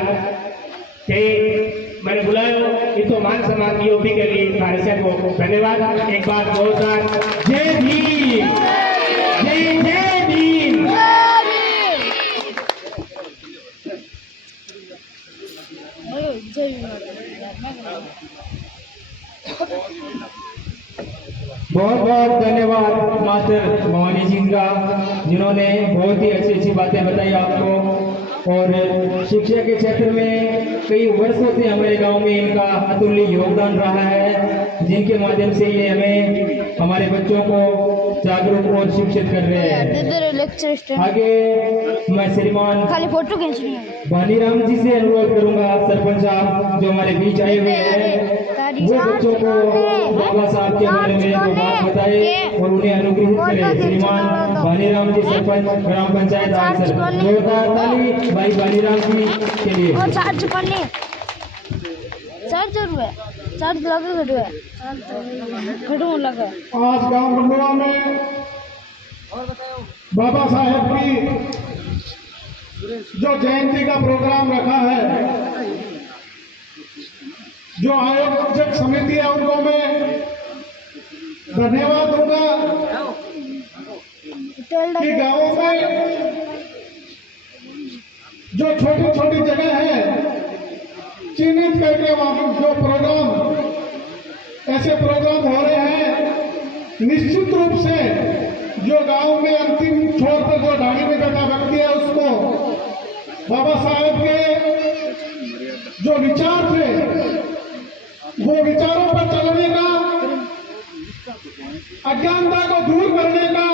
मैंने बुलाया ये तो मान सम्मान की ओपी के लिए कार्यक्रम को धन्यवाद। एक बार जोरदार जय भीम जय जय भीम। बहुत बहुत धन्यवाद मास्टर भवानी जी का जिन्होंने बहुत ही अच्छी अच्छी बातें बताई आपको। और शिक्षा के क्षेत्र में कई वर्षों से हमारे गांव में इनका अतुल्य योगदान रहा है जिनके माध्यम से ये हमें हमारे बच्चों को जागरूक और शिक्षित कर रहे हैं। आगे मैं श्रीमान खाली फोटो खींचनी है भानीराम जी से अनुरोध करूंगा सरपंच साहब जो हमारे बीच आए हुए हैं वो बच्चों को बाबा साहब के बारे में जो बात बताए और उन्हें अनुग्रहित करें। श्रीमान भानीराम जी सरपंच ग्राम पंचायत आंसर जोरदार ताली भाई भानीराम जी के लिए। और चार्ज करने चार्ज जरूर है चार्ज लगा खड़ो है खड़ो लगा। आज गांव मंडवा में बाबा साहेब की जो जयंती का प्रोग्राम रखा है जो आयोजक समिति है उनको मैं धन्यवाद दूंगा कि गांवों में जो छोटी छोटी जगह है चिन्हित करके वहां जो प्रोग्राम ऐसे प्रोग्राम हो रहे हैं, निश्चित रूप से जो गांव में अंतिम छोर पर जो ढाणी में बैठा व्यक्ति है उसको बाबा साहेब के जो विचार थे वो विचारों पर चलने का, अज्ञानता को दूर करने का,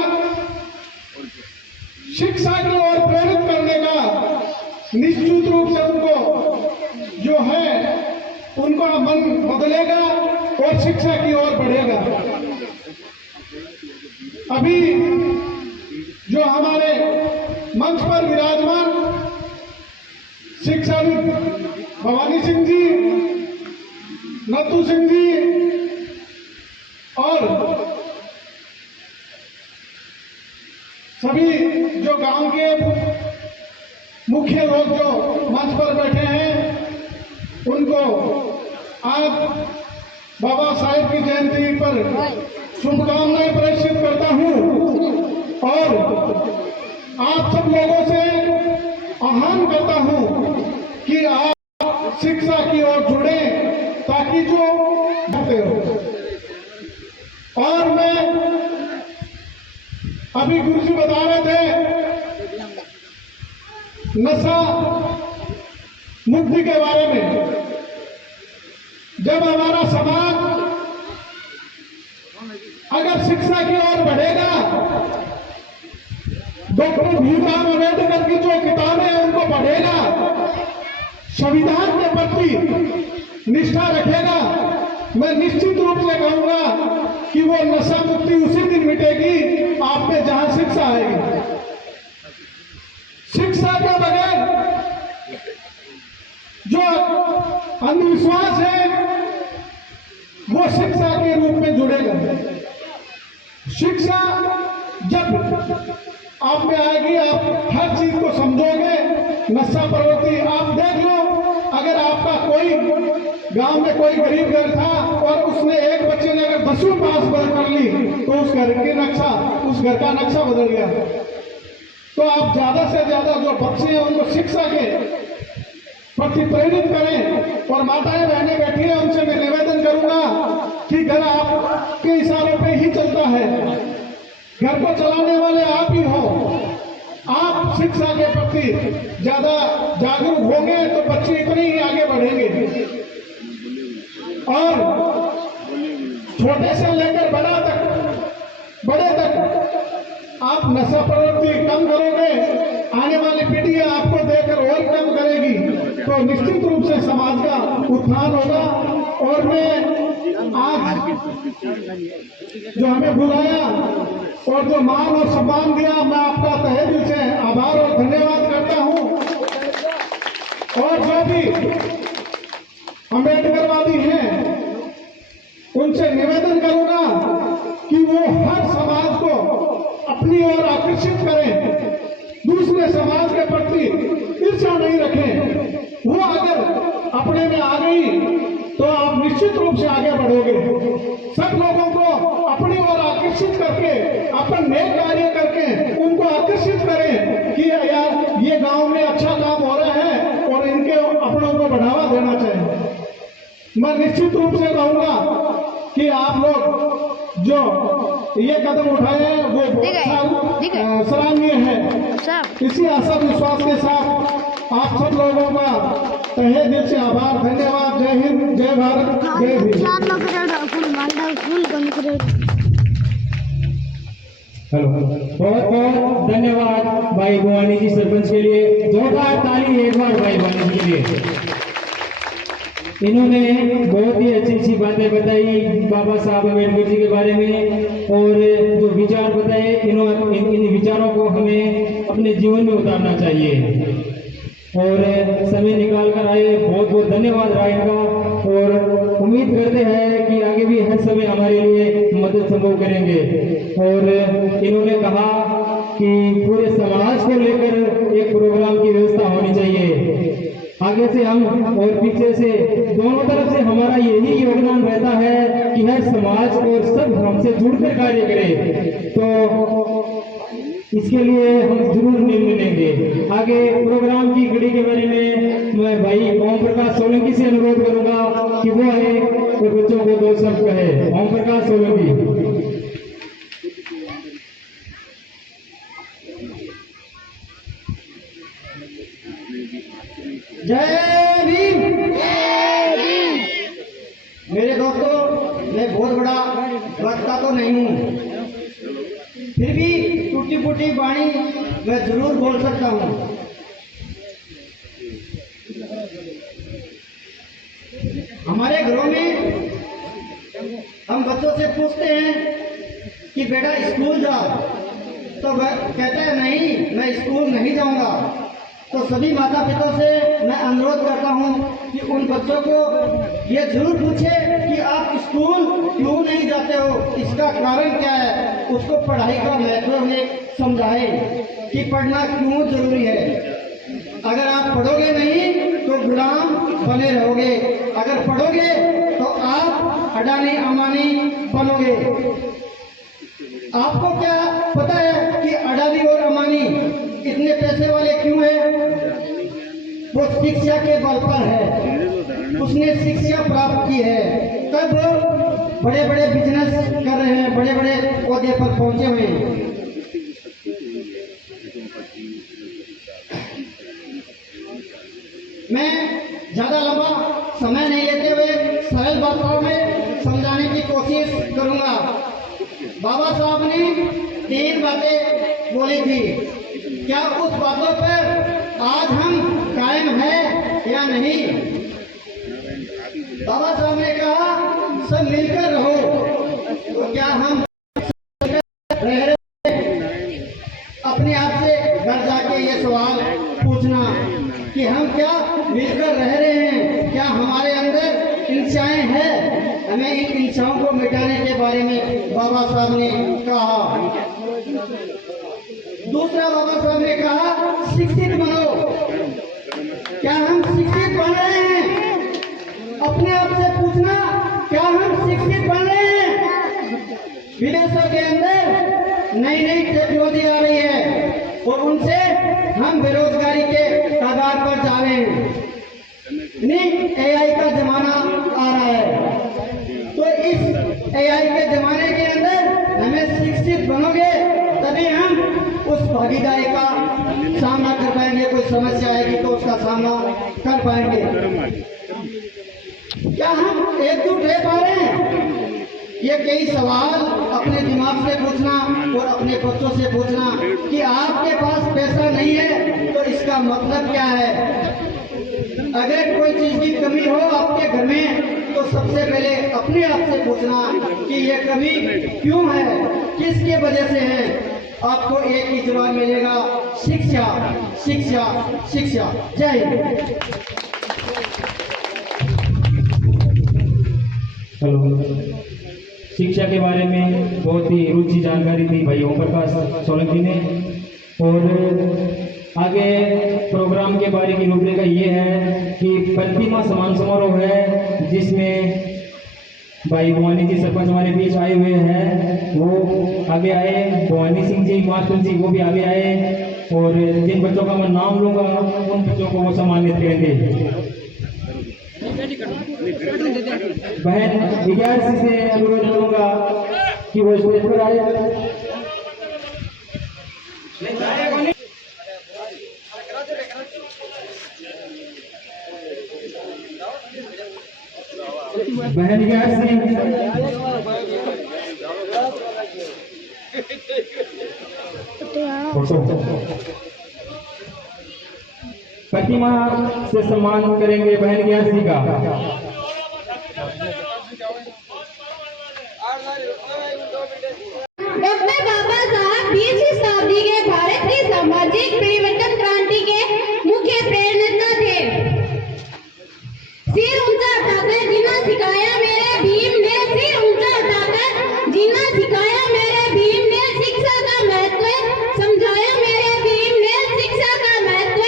शिक्षा की ओर प्रेरित करने का, निश्चित रूप से उनको जो है उनका मन बदलेगा और शिक्षा की ओर बढ़ेगा। अभी जो हमारे मंच पर विराजमान शिक्षाविद भवानी सिंह जी, नथु सिंह जी और सभी जो गांव के मुख्य लोग जो मंच पर बैठे हैं, उनको आज बाबा साहेब की जयंती पर शुभकामनाएं प्रेषित करता हूं और आप सब लोगों से आह्वान करता हूं कि आप शिक्षा की ओर जुड़े ताकि जो होते हो। और मैं अभी गुरु जी बता रहे थे नशा मुक्ति के बारे में। जब हमारा समाज अगर शिक्षा की ओर बढ़ेगा, डॉक्टर भीमराव अम्बेडकर की जो किताबें हैं उनको पढ़ेगा, संविधान के प्रति निष्ठा रखेगा, मैं निश्चित रूप से कहूंगा कि वो नशा मुक्ति उसी दिन मिटेगी आप में जहां शिक्षा आएगी। शिक्षा के बगैर जो अंधविश्वास है वो शिक्षा के रूप में जुड़ेगा। शिक्षा जब आप में आएगी, आप हर चीज को समझोगे। नशा प्रवृत्ति आप देख लो, अगर आपका कोई गांव में कोई गरीब घर था और उसने एक बच्चे ने अगर 10वीं पास कर ली तो उस घर का नक्शा बदल गया। तो आप ज्यादा से ज्यादा जो बच्चे हैं उनको शिक्षा के प्रति प्रेरित करें। और माताएं बहनें बैठी हैं, उनसे मैं निवेदन करूंगा कि घर आपके इशारों पे ही चलता है, घर को चलाने वाले आप ही हो। आप शिक्षा के प्रति ज्यादा जागरूक होंगे तो बच्चे इतने ही आगे बढ़ेंगे। और छोटे से लेकर बड़े तक आप नशा प्रवृत्ति कम करोगे, आने वाली पीढ़ी आपको देखकर और कम करेगी, तो निश्चित रूप से समाज का उत्थान होगा। और मैं आज जो हमें बुलाया और जो मान और सम्मान दिया, मैं आपका तहे दिल से आभार और धन्यवाद करता हूं। और जो भी अम्बेडकरवादी हैं उनसे निवेदन करूंगा कि वो हर समाज को अपनी ओर आकर्षित करें, दूसरे समाज के प्रति ईर्ष्या नहीं रखें। वो अगर अपने में आ गई तो आप निश्चित रूप से आगे बढ़ोगे। सब लोगों को अपनी ओर आकर्षित करके, अपन नेक कार्य करके उनको आकर्षित करें कि यार ये गांव में अच्छा काम हो रहा है और इनके अपनों को बढ़ावा देना चाहिए। मैं निश्चित रूप से कहूंगा कि आप लोग जो ये कदम उठाए हैं वो बहुत सराहनीय है। इसी आशा विश्वास के साथ आप सब लोगों का तहे दिल से आभार, धन्यवाद। जय हिंद, जय भारत, जय भीम। हेलो, बहुत बहुत धन्यवाद भाई भवानी जी सरपंच के लिए। जोरदार ताली एक बार भाई भवानी जी के लिए। इन्होंने बहुत ही अच्छी अच्छी बातें बताई बाबा साहब अम्बेडकर जी के बारे में, और जो विचार बताए इन विचारों को हमें अपने जीवन में उतारना चाहिए। और समय निकाल कर आए, बहुत बहुत धन्यवाद रहा इनका। और उम्मीद करते हैं कि आगे भी हर समय हमारे लिए मदद संभव करेंगे। और इन्होंने कहा कि पूरे समाज को लेकर एक प्रोग्राम की व्यवस्था होनी चाहिए। आगे से हम और पीछे से दोनों तरफ से हमारा यही योगदान रहता है कि हर समाज और सब हमसे जुड़कर कार्य करे। तो इसके लिए हम जरूर मिलेंगे। आगे प्रोग्राम की घड़ी के बारे में मैं भाई ओम प्रकाश सोलंकी से अनुरोध करूंगा कि वो है तो बच्चों को 2 शब्द कहे। ओम प्रकाश सोलंकी। जय भीम। मेरे दोस्तों, मैं बहुत बड़ा वक्ता तो नहीं हूँ, फिर भी टूटी फूटी वाणी मैं जरूर बोल सकता हूँ। हमारे घरों में हम बच्चों से पूछते हैं कि बेटा स्कूल जाओ, तो वह कहते हैं नहीं, मैं स्कूल नहीं जाऊंगा। तो सभी माता पिता से मैं अनुरोध करता हूं कि उन बच्चों को ये जरूर पूछे कि आप स्कूल क्यों नहीं जाते हो, इसका कारण क्या है, उसको पढ़ाई का महत्व में समझाएं कि पढ़ना क्यों जरूरी है। अगर आप पढ़ोगे नहीं तो गुलाम बने रहोगे, अगर पढ़ोगे तो आप अडानी अमानी बनोगे। आपको क्या पता है कि अडानी और अमानी इतने पैसे वाले क्यों हैं? वो शिक्षा के बल पर है, उसने शिक्षा प्राप्त की है, तब बड़े बड़े बिजनेस कर रहे हैं, बड़े बड़े ओहदे पर पहुंचे हुए हैं। मैं ज्यादा लंबा समय नहीं लेते हुए सरल भाषाओं में समझाने की कोशिश करूंगा। बाबा साहब ने 3 बातें बोली थी, क्या उस बातों पर आज हम कायम हैं या नहीं? बाबा साहब ने कहा सब मिलकर रहो, तो क्या हम रह रहे? अपने आप से घर जाके ये सवाल पूछना कि हम क्या मिलकर रह रहे हैं, क्या हमारे अंदर हिंसाएं हैं? हमें इन हिंसाओं को मिटाने के बारे में बाबा साहब ने कहा। दूसरा बाबा साहब ने कहा शिक्षित बनो। क्या हम शिक्षित बन रहे हैं? अपने आप से पूछना, क्या हम शिक्षित बन रहे हैं? विदेशों के अंदर नई नई टेक्नोलॉजी आ रही है और उनसे हम बेरोजगारी के कगार पर जा रहे हैं। AI का जमाना आ रहा है, तो इस AI के जमाने के अंदर हमें शिक्षित बनोगे तभी हम उस भागीदारी का सामना कर पाएंगे। कोई समस्या आएगी तो उसका सामना कर पाएंगे। क्या हम एकजुट रह पा रहे हैं? ये कई सवाल अपने दिमाग से पूछना और अपने बच्चों से पूछना कि आपके पास पैसा नहीं है तो इसका मतलब क्या है? अगर कोई चीज की कमी हो आपके घर में तो सबसे पहले अपने आप से पूछना कि ये कमी क्यों है, किसके वजह से है। आपको एक ही जवाब मिलेगा, शिक्षा शिक्षा शिक्षा। जय हिंद। हेलो। शिक्षा के बारे में बहुत ही रुचि जानकारी दी भाई ओम प्रकाश सोलंकी ने। और आगे प्रोग्राम के बारे की रूपरेखा ये है कि प्रतिमा सम्मान समारोह है, जिसमें भाई भवानी जी सरपंच हमारे बीच आए हुए हैं, वो आगे आए। भवानी सिंह जी मास्टर जी वो भी आगे आए, और जिन बच्चों का मैं नाम लूंगा उन बच्चों को वो सम्मानित करेंगे। बहन विद्यार्थी से अनुरोध करूंगा कि वो स्टेज पर आए। बहन विद्यार्थी प्रतिमा से सम्मान करेंगे बहन विद्यार्थी का। डॉक्टर बाबा साहब 20वीं शताब्दी के भारत की सामाजिक परिवर्तन क्रांति के मुख्य प्रेरणा थे। सिर ऊंचा उठाकर जीना सिखाया मेरे भीम ने, सिर ऊंचा उठाकर जीना सिखाया मेरे भीम ने, शिक्षा का महत्व समझाया मेरे भीम ने, शिक्षा का महत्व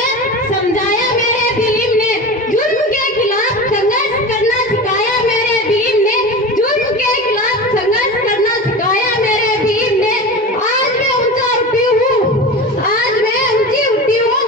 समझाया मेरे भीम ने, जुर्म के खिलाफ संघर्ष करना सिखाया मेरे भीम ने, जुर्म के खिलाफ संघर्ष करना सिखाया मेरे भीम ने। आज मैं ऊंचा उठी हूँ, आज मैं ऊंची उठी हूँ,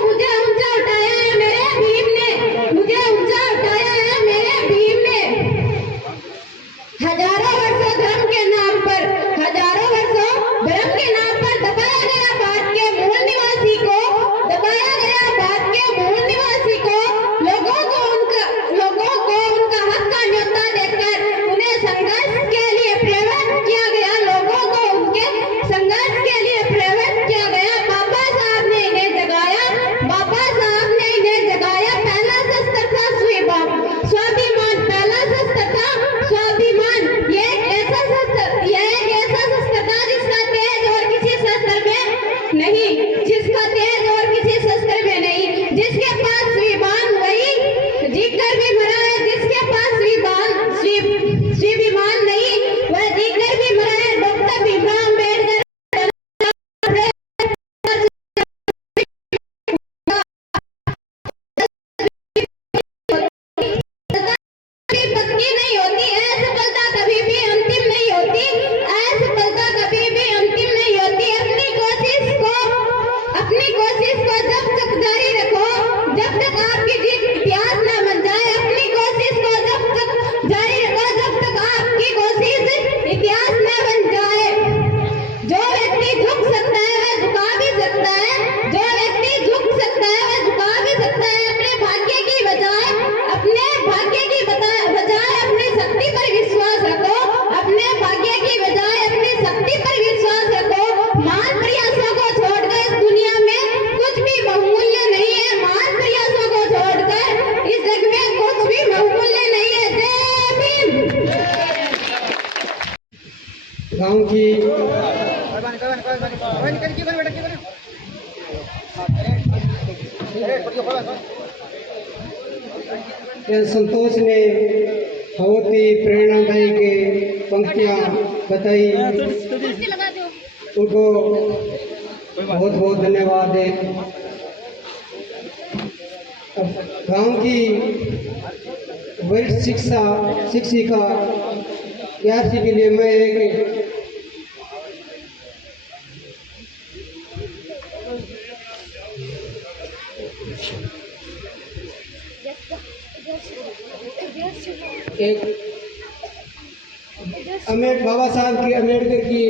ये संतोष ने बहुत ही प्रेरणादायी के पंक्तियाँ बताई, उनको बहुत बहुत धन्यवाद है। अब गांव की वरिष्ठ शिक्षिका यासी के लिए मैं एक बाबा साहब की अम्बेडकर की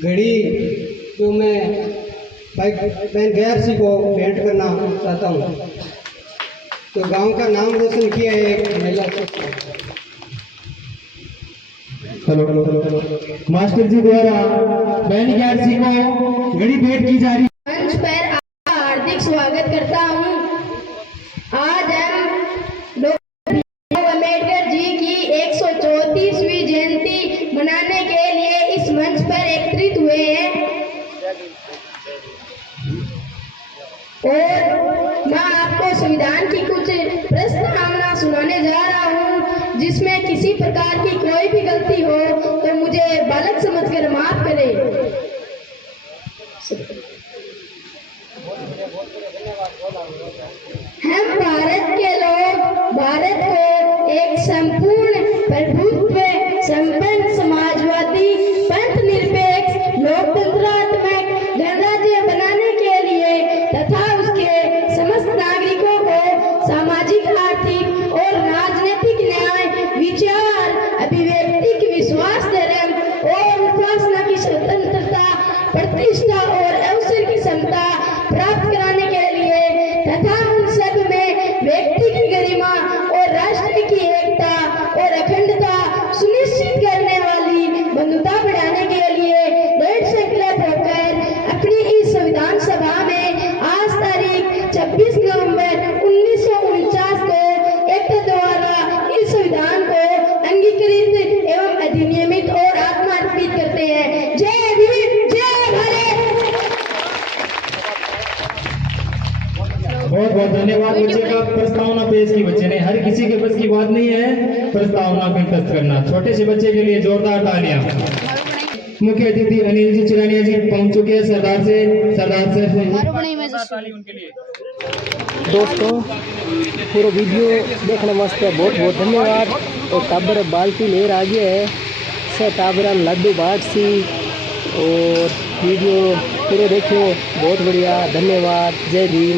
घड़ी जो मैं बहन गैरसी को भेंट करना चाहता हूँ। तो गांव का नाम रोशन किया है एक महिला। हेलो मास्टर जी द्वारा बहन गैरसी को घड़ी भेंट की जा रही है। मंच पर आपका हार्दिक स्वागत करता हूँ। आज हम डॉक्टर भीमराव अम्बेडकर जी की 134वीं जयंती मनाने के लिए इस मंच पर एकत्रित हुए हैं और मैं आपको संविधान की कुछ प्रस्तावना सुनाने जा रहा हूँ, जिसमें किसी प्रकार की कोई भी गलती हो तो मुझे बालक समझकर माफ करें। हम भारत के लोग भारत को एक संपूर्ण प्रभुत्व संपन्न समाजवादी पंथ निरपेक्ष लोकतंत्रात्मक गणराज्य बनाने के लिए तथा उसके समस्त नागरिकों को सामाजिक आर्थिक और राजनीतिक न्याय विचार अभिव्यक्ति विश्वास धर्म और उपासना की स्वतंत्रता प्रतिष्ठा और अवसर की क्षमता प्राप्त कराने के लिए तथा उन सब में व्यक्ति की गरिमा और राष्ट्र की एकता और अखंडता सुनिश्चित करने वाली बंधुता बढ़ाने के लिए दृढ़ संकल्प होकर अपनी इस संविधान सभा में आज तारीख 26 नवंबर 1949 को एकता द्वारा इस संविधान को अंगीकृत एवं अधिनियमित और आत्मार्पित करते हैं। जय भीम, जय भारत। बहुत बहुत धन्यवाद। बच्चे का प्रस्तावना पेश की बच्चे ने, हर किसी के बस की बात नहीं है प्रस्तावना कंठस्थ करना। छोटे से बच्चे के लिए जोरदार तालियां। मुख्य अतिथि अनिल जी चिरानिया जी पहुंच चुके हैं सरदार से उनके लिए। दोस्तों पूरा वीडियो देखने वास्ते बहुत बहुत धन्यवाद। और टाबर बाल्टी लेर आ गया है से टाबरा लड्डू बाट सी और वीडियो पूरे देखो, बहुत बढ़िया, धन्यवाद। जय भीम।